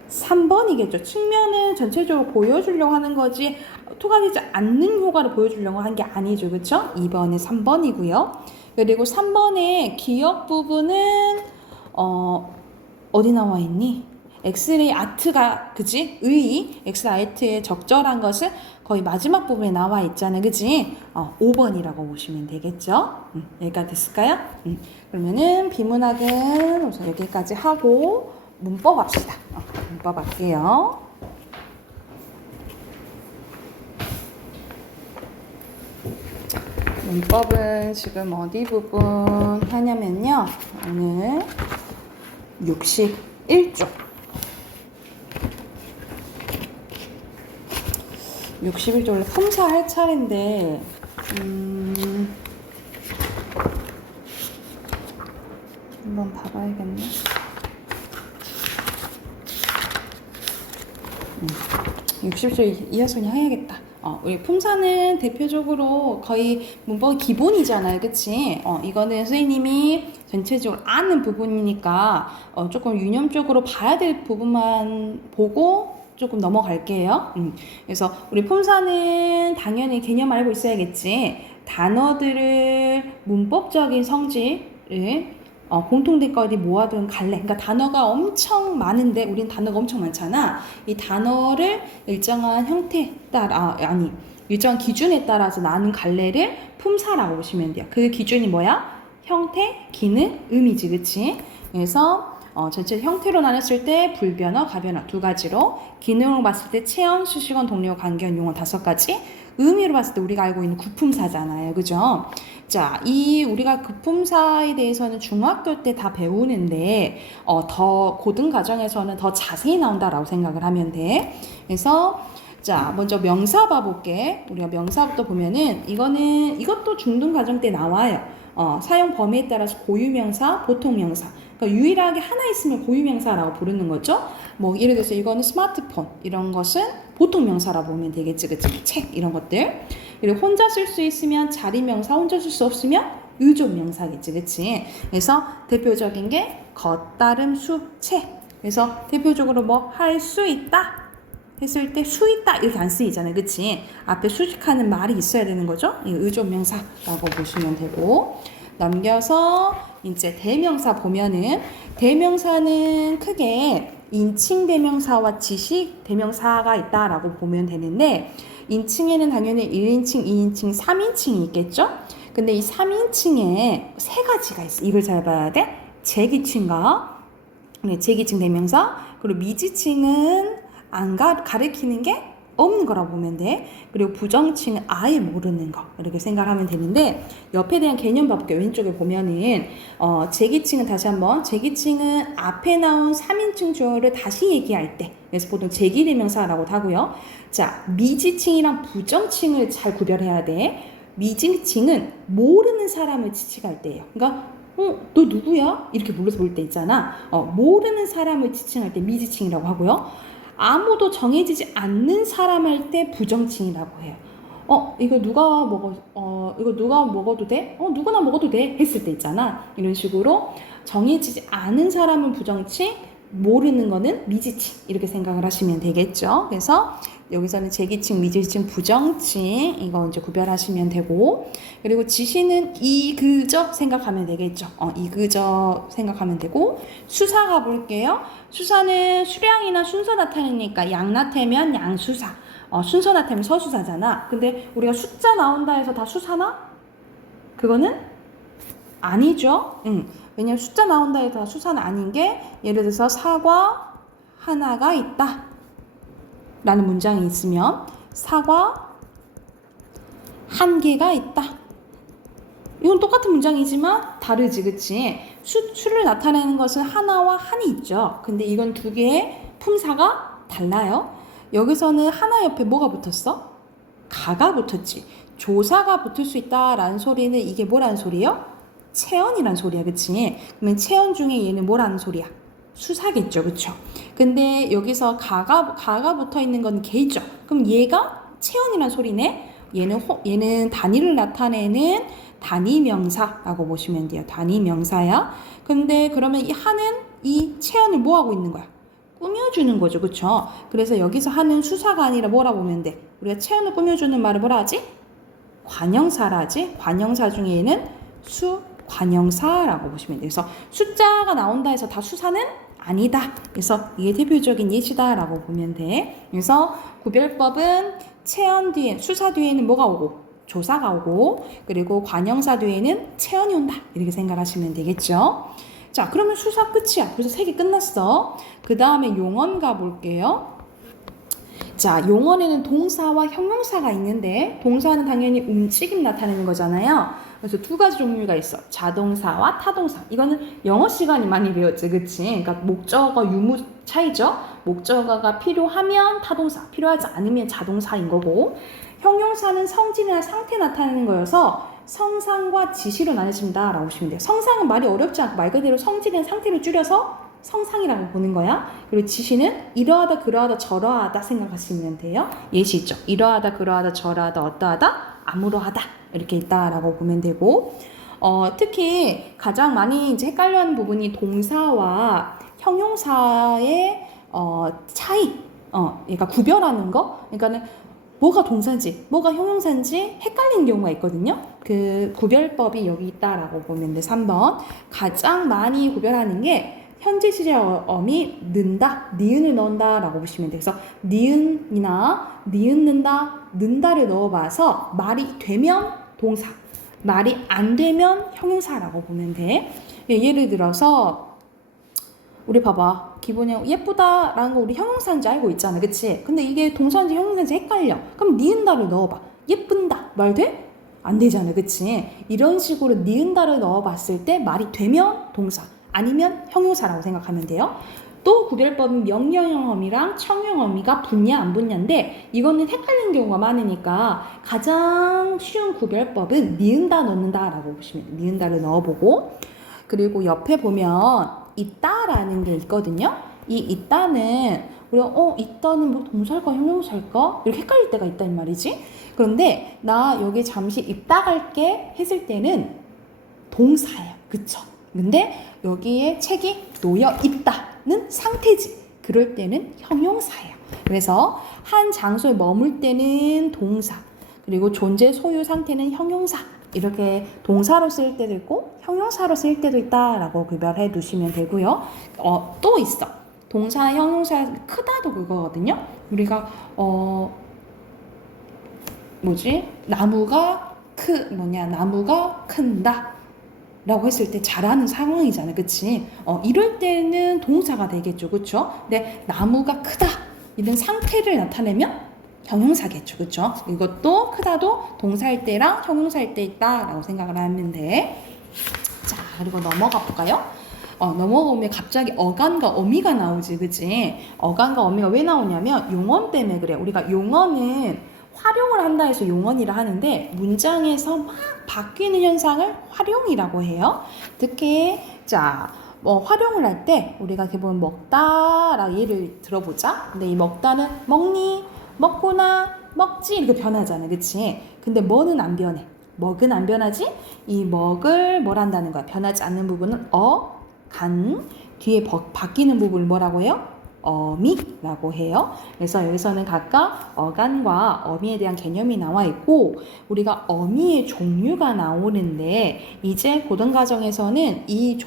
3번이겠죠. 측면은 전체적으로 보여주려고 하는 거지 토가되지 않는 효과를 보여주려고 한 게 아니죠. 그쵸? 2번에 3번이고요. 그리고 3번의 기억 부분은 어디 나와 있니? 엑스레이 아트가 그지? 엑스레이 아트의 적절한 것은 거의 마지막 부분에 나와 있잖아요. 그지? 5번이라고 보시면 되겠죠? 여기까지 됐을까요? 그러면은 비문학은 우선 여기까지 하고 문법 합시다. 문법 할게요. 문법은 지금 어디 부분 하냐면요. 오늘 61쪽. 61쪽 원래 품사 할 차례인데 한번 봐봐야겠네. 60쪽 이어서 그냥 해야겠다. 우리 품사는 대표적으로 거의 문법 기본이잖아요. 그치? 이거는 선생님이 전체적으로 아는 부분이니까 조금 유념적으로 봐야 될 부분만 보고 조금 넘어갈게요. 그래서 우리 품사는 당연히 개념 알고 있어야겠지. 단어들을 문법적인 성질을 공통된 모아둔 갈래. 그러니까 단어가 엄청 많은데 우린 단어가 엄청 많잖아. 이 단어를 일정한 형태에 따라 일정한 기준에 따라서 나눈 갈래를 품사라고 보시면 돼요. 그 기준이 뭐야? 형태, 기능, 의미지, 그치? 그래서 전체 형태로 나눴을 때 불변어, 가변어 두 가지로, 기능으로 봤을 때 체언, 수식어, 동료, 관계어, 용어 5가지, 의미로 봤을 때 우리가 알고 있는 구품사잖아요. 그죠? 자, 이 우리가 구품사에 대해서는 중학교 때 다 배우는데 더 고등 과정에서는 더 자세히 나온다라고 생각을 하면 돼. 그래서 자, 먼저 명사 봐볼게. 우리가 명사부터 보면은 이것도 중등 과정 때 나와요. 사용 범위에 따라서 고유명사, 보통명사. 그러니까 유일하게 하나 있으면 고유명사라고 부르는 거죠. 뭐 예를 들어서 이거는 스마트폰 이런 것은 보통명사라고 보면 되겠지, 그치? 책 이런 것들. 그리고 혼자 쓸 수 있으면 자리명사, 혼자 쓸 수 없으면 의존명사겠지, 그치? 그래서 대표적인 게 겉따름, 수, 채. 그래서 대표적으로 뭐 할 수 있다 했을 때 수 있다 이렇게 안 쓰이잖아요, 그치? 앞에 수식하는 말이 있어야 되는 거죠. 이 의존명사라고 보시면 되고, 넘겨서 이제 대명사 보면은 대명사는 크게 인칭 대명사와 지식 대명사가 있다라고 보면 되는데, 인칭에는 당연히 1인칭, 2인칭, 3인칭이 있겠죠? 근데 이 3인칭에 세 가지가 있어. 이걸 잘 봐야 돼. 제기칭과 제기칭 대명사, 그리고 미지칭은 가리키는 게 없는 거라고 보면 돼. 그리고 부정칭은 아예 모르는 거 이렇게 생각하면 되는데, 옆에 대한 개념 봐볼게. 왼쪽에 보면은 제기칭은 다시 한번, 제기칭은 앞에 나온 3인칭 주어를 다시 얘기할 때, 그래서 보통 제기대명사라고 하고요. 자, 미지칭이랑 부정칭을 잘 구별해야 돼. 미지칭은 모르는 사람을 지칭할 때예요. 그러니까 너 누구야? 이렇게 불러서 볼 때 있잖아. 모르는 사람을 지칭할 때 미지칭이라고 하고요. 아무도 정해지지 않는 사람 할 때 부정칭이라고 해요. 이거 누가 먹어도 돼? 누구나 먹어도 돼? 했을 때 있잖아. 이런 식으로 정해지지 않은 사람은 부정칭, 모르는 거는 미지칭 이렇게 생각을 하시면 되겠죠. 그래서 여기서는 제기칭, 미지칭, 부정칭 이거 이제 구별하시면 되고, 그리고 지시는 이그저 생각하면 되겠죠. 이그저 생각하면 되고, 수사 가볼게요. 수사는 수량이나 순서 나타내니까 양나태면 양수사, 순서 나타내면 서수사잖아. 근데 우리가 숫자 나온다 해서 다 수사나? 그거는 아니죠. 왜냐면 숫자 나온다 해서 다 수사는 아닌 게, 예를 들어서 사과 하나가 있다 라는 문장이 있으면 사과 한 개가 있다. 이건 똑같은 문장이지만 다르지, 그치? 수를 나타내는 것은 하나와 한이 있죠. 근데 이건 두 개의 품사가 달라요. 여기서는 하나 옆에 뭐가 붙었어? 가가 붙었지. 조사가 붙을 수 있다라는 소리는 이게 뭐라는 소리예요? 체언이란 소리야, 그치? 그러면 체언 중에 얘는 뭐라는 소리야? 수사겠죠, 그쵸? 근데 여기서 가가 붙어 있는 건 개죠. 그럼 얘가 체언이란 소리네? 얘는 단위를 나타내는 단위명사라고 보시면 돼요. 단위명사야. 근데 그러면 이 하는 이 체언을 뭐 하고 있는 거야? 꾸며주는 거죠, 그쵸? 그래서 여기서 하는 수사가 아니라 뭐라 보면 돼? 우리가 체언을 꾸며주는 말을 뭐라 하지? 관형사라 하지? 관형사 중에는 수관형사라고 보시면 돼요. 그래서 숫자가 나온다 해서 다 수사는 아니다. 그래서 이게 대표적인 예시다라고 보면 돼. 그래서 구별법은 체언 뒤에, 수사 뒤에는 뭐가 오고? 조사가 오고, 그리고 관형사 뒤에는 체언이 온다. 이렇게 생각하시면 되겠죠. 자, 그러면 수사 끝이야. 그래서 3개 끝났어. 그 다음에 용언 가볼게요. 자, 용언에는 동사와 형용사가 있는데 동사는 당연히 움직임 나타내는 거잖아요. 그래서 2가지 종류가 있어. 자동사와 타동사. 이거는 영어 시간이 많이 배웠지, 그치? 그러니까 목적어, 유무 차이죠. 목적어가 필요하면 타동사, 필요하지 않으면 자동사인 거고, 형용사는 성질이나 상태 나타내는 거여서 성상과 지시로 나눠진다라고 보시면 돼요. 성상은 말이 어렵지 않고 말 그대로 성질이나 상태를 줄여서 성상이라고 보는 거야. 그리고 지시는 이러하다, 그러하다, 저러하다 생각하시면 돼요. 예시 있죠. 이러하다, 그러하다, 저러하다, 어떠하다, 아무러하다 이렇게 있다라고 보면 되고, 특히 가장 많이 이제 헷갈려하는 부분이 동사와 형용사의 차이, 그러니까 구별하는 거. 그러니까는 뭐가 동사인지, 뭐가 형용사인지 헷갈리는 경우가 있거든요. 그 구별법이 여기 있다라고 보면 돼. 3번. 가장 많이 구별하는 게 현재 시제 어미 는다, 니은을 넣는다 라고 보시면 돼요. 그래서 니은이나 니은는다, 는다를 넣어봐서 말이 되면 동사, 말이 안 되면 형용사라고 보면 돼. 예를 들어서 우리 봐봐. 기본에 예쁘다라는 거 우리 형용사인지 알고 있잖아, 그치? 근데 이게 동사인지 형용사인지 헷갈려. 그럼 니은다를 넣어봐. 예쁜다, 말 돼? 안 되잖아, 그치? 이런 식으로 니은다를 넣어봤을 때 말이 되면 동사, 아니면 형용사라고 생각하면 돼요. 또 구별법은 명령형 어미랑 청형 어미가 붙냐 안 붙냐인데 이거는 헷갈리는 경우가 많으니까 가장 쉬운 구별법은 니은다 넣는다라고 보시면 돼요. 니은다를 넣어보고, 그리고 옆에 보면 있다라는 게 있거든요. 이 있다는 우리가 있다는 뭐 동사일까 형용사일까 이렇게 헷갈릴 때가 있단 말이지. 그런데 나 여기 잠시 있다 갈게 했을 때는 동사예요, 그쵸? 근데 여기에 책이 놓여 있다는 상태지. 그럴 때는 형용사예요. 그래서 한 장소에 머물 때는 동사, 그리고 존재 소유 상태는 형용사. 이렇게 동사로 쓸 때도 있고 형용사로 쓸 때도 있다라고 구별해 두시면 되고요. 또 있어. 동사, 형용사 크다도 그거거든요. 우리가 나무가 나무가 큰다 라고 했을 때 잘하는 상황이잖아, 그치? 이럴 때는 동사가 되겠죠, 그쵸? 근데 나무가 크다 이런 상태를 나타내면 형용사겠죠, 그쵸? 이것도 크다도 동사일 때랑 형용사일 때 있다라고 생각을 하면 돼. 자, 그리고 넘어가 볼까요? 넘어오면 갑자기 어간과 어미가 나오지, 그치? 어간과 어미가 왜 나오냐면 용언 때문에 그래. 우리가 용언은 활용을 한다 해서 용언이라 하는데 문장에서 막 바뀌는 현상을 활용이라고 해요. 특히 활용을 할 때 우리가 기본 먹다라고 예를 들어보자. 근데 이 먹다는 먹니, 먹구나, 먹지 이렇게 변하잖아, 그치? 근데 뭐는 안 변해. 먹은 안 변하지? 이 먹을 뭘 한다는 거야. 변하지 않는 부분은 간, 뒤에 바뀌는 부분을 뭐라고 해요? 어미라고 해요. 그래서 여기서는 각각 어간과 어미에 대한 개념이 나와 있고, 우리가 어미의 종류가 나오는데 이제 고등과정에서는 이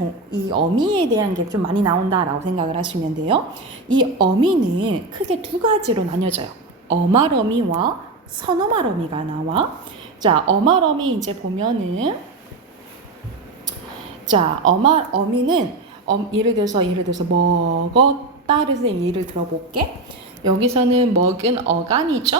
어미에 대한 게 좀 많이 나온다라고 생각을 하시면 돼요. 이 어미는 크게 2가지로 나뉘어져요. 어말어미와 선어말어미가 나와. 자, 어말어미 이제 보면은, 어미는 예를 들어서 먹었다를 예를 들어볼게. 여기서는 먹은 어간이죠.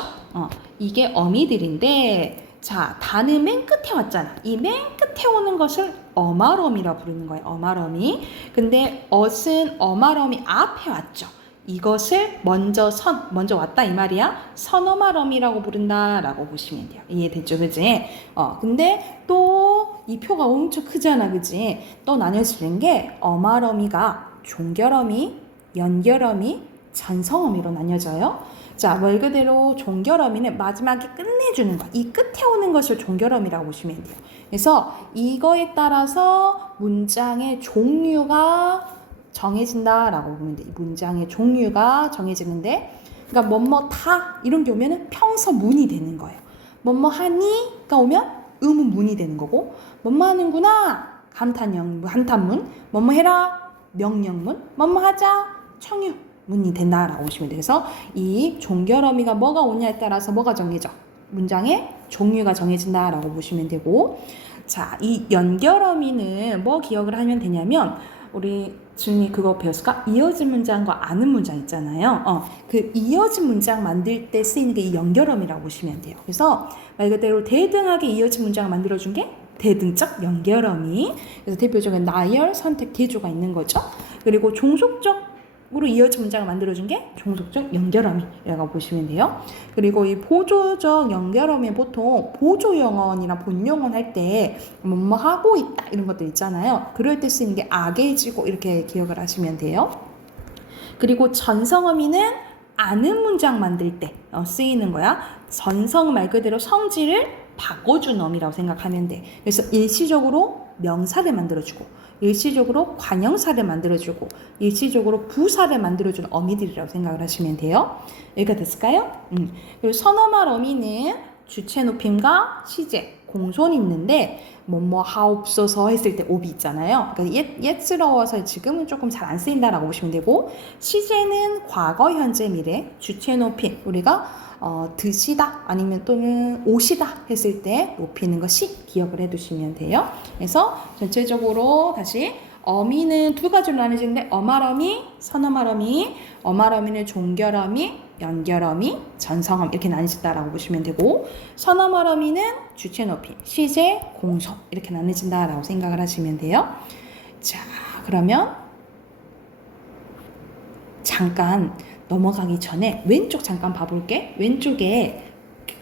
이게 어미들인데, 자, 다는 맨 끝에 왔잖아. 이 맨 끝에 오는 것을 어말어미라 부르는 거예요. 어말어미. 근데 엇은 어말어미 앞에 왔죠. 이것을 먼저 왔다 이 말이야. 선어말어미라고 부른다라고 보시면 돼요. 이해됐죠, 그지? 근데 또 이 표가 엄청 크잖아, 그지? 또 나뉘어지는 게 어말어미가 종결어미, 연결어미, 전성어미로 나뉘어져요. 자, 말 그대로 종결어미는 마지막에 끝내주는 거. 이 끝에 오는 것을 종결어미라고 보시면 돼요. 그래서 이거에 따라서 문장의 종류가 정해진다라고 보면 돼. 이 문장의 종류가 정해지는데, 그러니까 뭐뭐 다 이런 게 오면은 평서문이 되는 거예요. 뭐뭐 하니가 오면 의문문이 되는 거고, 뭐뭐 하는구나 감탄문, 뭐뭐 해라 명령문, 뭐뭐 하자 청유문이 된다라고 보시면 돼요. 그래서 이 종결어미가 뭐가 오냐에 따라서 뭐가 정해져? 문장의 종류가 정해진다라고 보시면 되고, 자, 이 연결어미는 뭐 기억을 하면 되냐면, 우리 준이 그거 배웠을까? 이어진 문장과 아는 문장 있잖아요. 그 이어진 문장 만들 때 쓰이는 게 이 연결어미라고 보시면 돼요. 그래서 말 그대로 대등하게 이어진 문장을 만들어준 게 대등적 연결어미. 그래서 대표적인 나열, 선택, 대조가 있는 거죠. 그리고 종속적으로 이어진 문장을 만들어준 게 종속적 연결어미라고 보시면 돼요. 그리고 이 보조적 연결어미는 보통 보조영언이나 본영언 할 때 뭐뭐 하고 있다 이런 것들 있잖아요. 그럴 때 쓰이는 게 악해지고 이렇게 기억을 하시면 돼요. 그리고 전성어미는 아는 문장 만들 때 쓰이는 거야. 전성 말 그대로 성질을 바꿔준 어미라고 생각하면 돼. 그래서 일시적으로 명사를 만들어주고, 일시적으로 관형사를 만들어주고, 일시적으로 부사를 만들어준 어미들이라고 생각을 하시면 돼요. 여기가 됐을까요? 그리고 선어말 어미는 주체 높임과 시제, 공손이 있는데 뭐뭐 하옵소서 했을 때 오비 있잖아요. 그러니까 옛스러워서 지금은 조금 잘 안 쓰인다라고 보시면 되고, 시제는 과거, 현재, 미래, 주체 높임 우리가 드시다 아니면 또는 오시다 했을 때 높이는 것이 기억을 해두시면 돼요. 그래서 전체적으로 다시 어미는 두 가지로 나뉘어지는데 어말어미, 선어말어미, 어말어미는 종결어미, 연결어미, 전성어미 이렇게 나뉘어진다라고 보시면 되고, 선어말어미는 주체 높임, 시제, 공소 이렇게 나뉘어진다라고 생각을 하시면 돼요. 자, 그러면 잠깐 넘어가기 전에 왼쪽 잠깐 봐볼게. 왼쪽에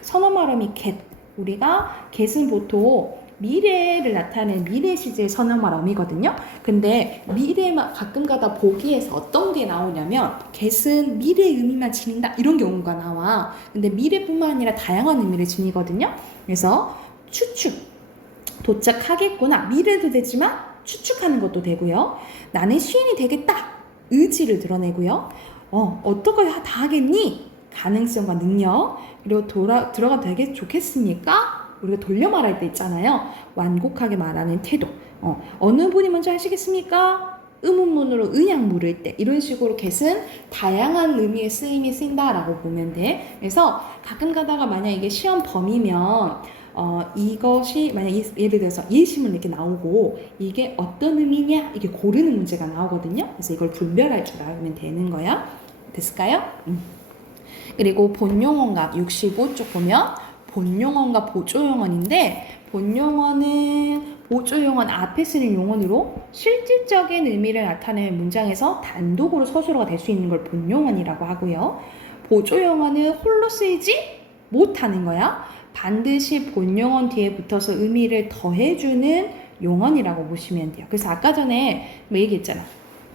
선어말어미 get, 우리가 get은 보통 미래를 나타내는 미래 시제의 선어말어미거든요. 근데 미래만 가끔가다 보기에서 어떤 게 나오냐면 get은 미래의 의미만 지닌다 이런 경우가 나와. 근데 미래뿐만 아니라 다양한 의미를 지니거든요. 그래서 추측, 도착하겠구나 미래도 되지만 추측하는 것도 되고요. 나는 시인이 되겠다 의지를 드러내고요. 어떻게 다 하겠니? 가능성과 능력. 그리고 들어가 되게 좋겠습니까? 우리가 돌려 말할 때 있잖아요. 완곡하게 말하는 태도. 어느 분이 먼저 하시겠습니까? 의문문으로 의양 물을 때 이런 식으로 get은 다양한 의미의 쓰임이 쓰인다라고 보면 돼. 그래서 가끔 가다가 만약 이게 시험 범위면 이것이 만약 예를 들어서 예시문 이렇게 나오고 이게 어떤 의미냐 이게 고르는 문제가 나오거든요. 그래서 이걸 분별할 줄 알면 되는 거야. 됐을까요? 그리고 본용어가 65쪽 보면 본용어가 보조용어인데, 본용어는 보조용어 앞에 쓰는 용어로 실질적인 의미를 나타내는 문장에서 단독으로 서술어가 될 수 있는 걸 본용어이라고 하고요. 보조용어는 홀로 쓰이지 못하는 거야. 반드시 본용어 뒤에 붙어서 의미를 더해주는 용어이라고 보시면 돼요. 그래서 아까 전에 뭐 얘기했잖아.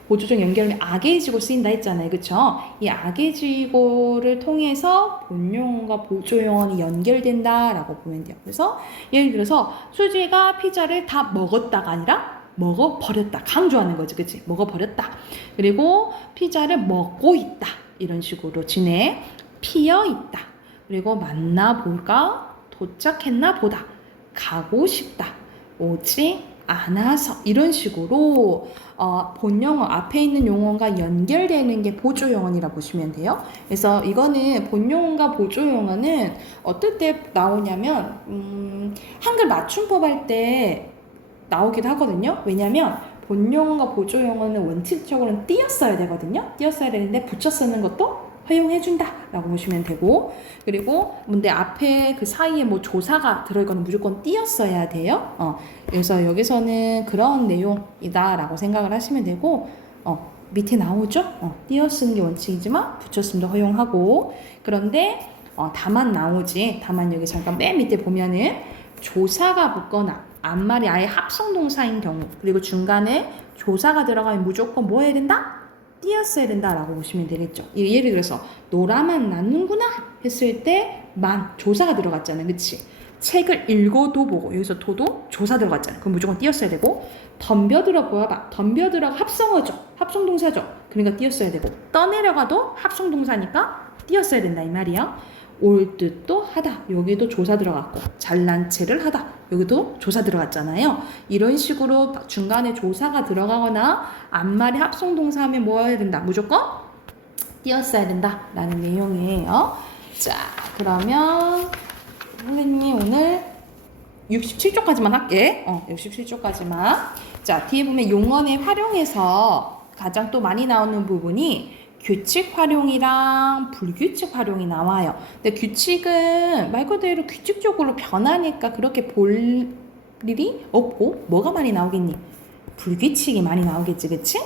보조적 연결이 악의지고 쓰인다 했잖아요. 그쵸? 이 악의지고를 통해서 본용어과 보조용어는 연결된다라고 보면 돼요. 그래서 예를 들어서 수지가 피자를 다 먹었다가 아니라 먹어버렸다. 강조하는 거지. 그치? 먹어버렸다. 그리고 피자를 먹고 있다. 이런 식으로 지내. 피어있다. 그리고 만나볼까? 도착했나 보다. 가고 싶다. 오지 않아서 이런 식으로 본용어 앞에 있는 용어가 연결되는 게 보조용어라 보시면 돼요. 그래서 이거는 본용어가 보조용어는 어떨 때 나오냐면 한글 맞춤법 할 때 나오기도 하거든요. 왜냐면 본용어가 보조용어는 원칙적으로는 띄었어야 되거든요. 띄었어야 되는데 붙여 쓰는 것도 허용해준다 라고 보시면 되고, 그리고 근데 앞에 그 사이에 뭐 조사가 들어있거나 무조건 띄었어야 돼요. 그래서 여기서는 그런 내용이다 라고 생각을 하시면 되고, 밑에 나오죠? 띄어 쓰는 게 원칙이지만 붙였음도 허용하고 그런데 다만 나오지. 다만 여기 잠깐 맨 밑에 보면은 조사가 붙거나 앞말이 아예 합성동사인 경우 그리고 중간에 조사가 들어가면 무조건 뭐 해야 된다? 띄었어야 된다라고 보시면 되겠죠. 예를 들어서 노라만 낳는구나 했을 때 만 조사가 들어갔잖아요. 그치? 책을 읽어도 보고 여기서 도도 조사 들어갔잖아요. 그럼 무조건 띄었어야 되고 덤벼들어 보아봐. 덤벼들어가 합성어죠. 합성동사죠. 그러니까 띄었어야 되고 떠내려가도 합성동사니까 띄었어야 된다 이 말이야. 올 듯도 하다. 여기도 조사 들어갔고 잘난 체를 하다. 여기도 조사 들어갔잖아요. 이런 식으로 중간에 조사가 들어가거나 앞말에 합성동사하면 뭐 해야 된다? 무조건 띄었어야 된다라는 내용이에요. 자, 그러면 선생님이 오늘 67쪽까지만 할게. 67쪽까지만. 자, 뒤에 보면 용언의 활용에서 가장 또 많이 나오는 부분이 규칙 활용이랑 불규칙 활용이 나와요. 근데 규칙은 말 그대로 규칙적으로 변하니까 그렇게 볼 일이 없고 뭐가 많이 나오겠니? 불규칙이 많이 나오겠지, 그치?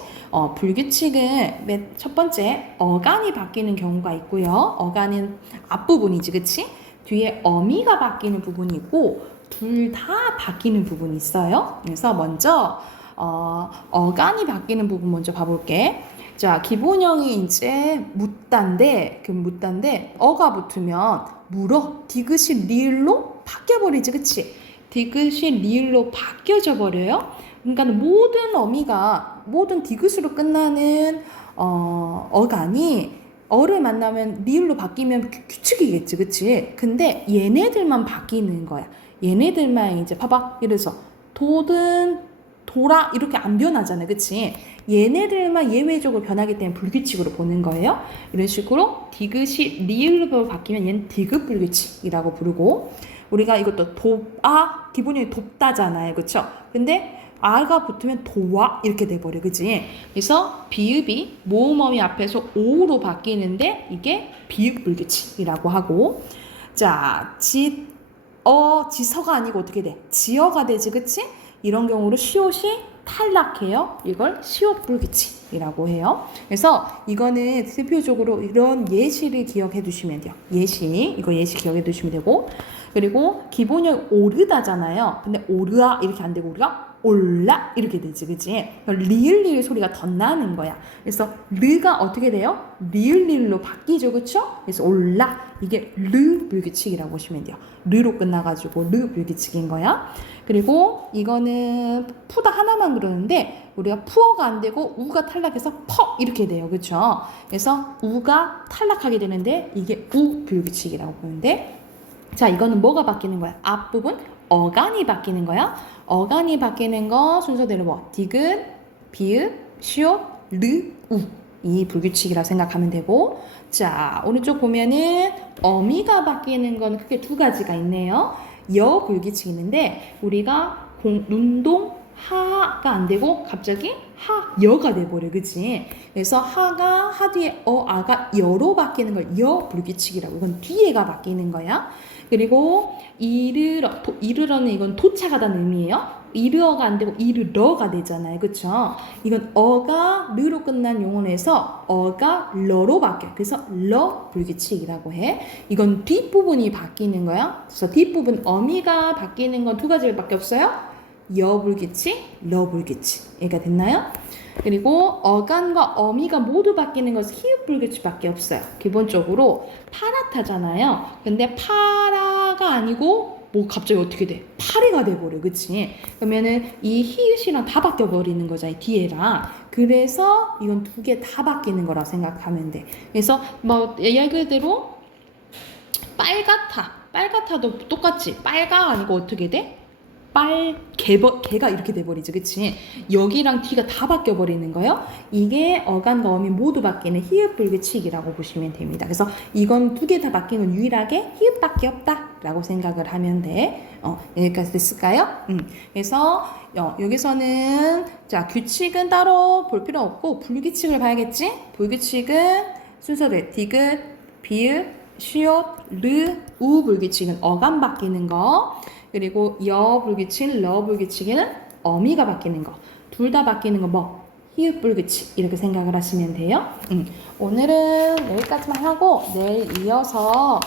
불규칙은 맨 첫 번째 어간이 바뀌는 경우가 있고요. 어간은 앞부분이지, 그치? 뒤에 어미가 바뀌는 부분이 있고 둘 다 바뀌는 부분이 있어요. 그래서 먼저 어간이 바뀌는 부분 먼저 봐볼게. 자, 기본형이 이제 묻다인데 어가 붙으면 물어 디귿이 리을로 바뀌어버리지, 그치? 디귿이 리을로 바뀌어져 버려요. 그러니까 모든 디귿으로 끝나는 어간이 어를 만나면 리을로 바뀌면 규칙이겠지, 그치? 근데 얘네들만 바뀌는 거야. 얘네들만 이제 봐봐. 예를 들어서 도든 도라 이렇게 안 변하잖아, 그치? 얘네들만 예외적으로 변하기 때문에 불규칙으로 보는 거예요. 이런 식으로 디귿이 리을로 바뀌면 얘는 디귿 불규칙이라고 부르고 우리가 이것도 기본형이 돕다잖아요, 그쵸? 근데 아가 붙으면 도와 이렇게 돼버려, 그치? 그래서 비읍이 모음어미 앞에서 오로 바뀌는데 이게 비읍 불규칙이라고 하고 자, 지서가 아니고 어떻게 돼? 지어가 되지, 그치? 이런 경우로 시옷이 탈락해요. 이걸 시옷 불규칙이라고 해요. 그래서 이거는 대표적으로 이런 예시를 기억해 두시면 돼요. 이거 예시 기억해 두시면 되고 그리고 기본형 오르다잖아요. 근데 오르아 이렇게 안 되고 우리가 올라 이렇게 되지, 그치? 리을 소리가 더 나는 거야. 그래서 르가 어떻게 돼요? 리을로 바뀌죠, 그쵸? 그래서 올라 이게 르 불규칙이라고 보시면 돼요. 르로 끝나가지고 르 불규칙인 거야. 그리고 이거는 푸다 하나만 그러는데 우리가 푸어가 안 되고 우가 탈락해서 퍼 이렇게 돼요, 그쵸? 그래서 우가 탈락하게 되는데 이게 우 불규칙이라고 보는데 자, 이거는 뭐가 바뀌는 거야? 앞부분 어간이 바뀌는 거야. 어간이 바뀌는 거 순서대로 뭐 디귿, 비읍, 시옷, 르, 우. 이 불규칙이라 생각하면 되고 자, 오른쪽 보면은 어미가 바뀌는 건 크게 두 가지가 있네요. 여 불규칙이 있는데 우리가 눈동 하가 안 되고 갑자기 여가 돼버려, 그치? 그래서 하 뒤에 아가 여로 바뀌는 걸 여 불규칙이라고. 이건 뒤에가 바뀌는 거야. 그리고 이르러는 이건 도착하다는 의미예요. 이르어가 안 되고 이르러가 되잖아요, 그쵸? 이건 어가 르로 끝난 용어에서 어가 러로 바뀌어요. 그래서 러 불규칙이라고 해. 이건 뒷부분이 바뀌는 거야. 그래서 뒷부분 어미가 바뀌는 건 두 가지밖에 없어요. 여 불규칙, 러 불규칙. 얘가 됐나요? 그리고 어간과 어미가 모두 바뀌는 것은 히읗 불규칙밖에 없어요. 기본적으로 파라타잖아요. 근데 파라가 아니고 뭐 갑자기 어떻게 돼? 파리가 돼버려, 그치? 그러면은 이 히읗이랑 다 바뀌어버리는 거잖아, 뒤에랑. 그래서 이건 두 개 다 바뀌는 거라 생각하면 돼. 그래서 뭐 얘기대로 빨갛다도 똑같지. 빨가 아니고 어떻게 돼? 개가 이렇게 돼버리지, 그치? 여기랑 뒤가 다 바뀌어버리는 거예요. 이게 어간과 어미 모두 바뀌는 히읗 불규칙이라고 보시면 됩니다. 그래서 이건 두 개 다 바뀌는 건 유일하게 히읗밖에 없다라고 생각을 하면 돼. 여기까지 됐을까요? 그래서 여기서는 자, 규칙은 따로 볼 필요 없고 불규칙을 봐야겠지? 불규칙은 순서대로 디귿, 비읍, 시옷, 르, 우 불규칙은 어간 바뀌는 거. 그리고 여 불규칙, 러 불규칙에는 어미가 바뀌는 거. 둘 다 바뀌는 거 뭐? 희읍불규칙 이렇게 생각을 하시면 돼요. 오늘은 여기까지만 하고 내일 이어서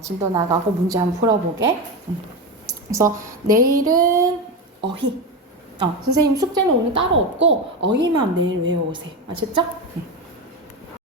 진도 나가고 문제 한번 풀어보게. 그래서 내일은 어휘. 선생님 숙제는 오늘 따로 없고 어휘만 내일 외워오세요. 아셨죠?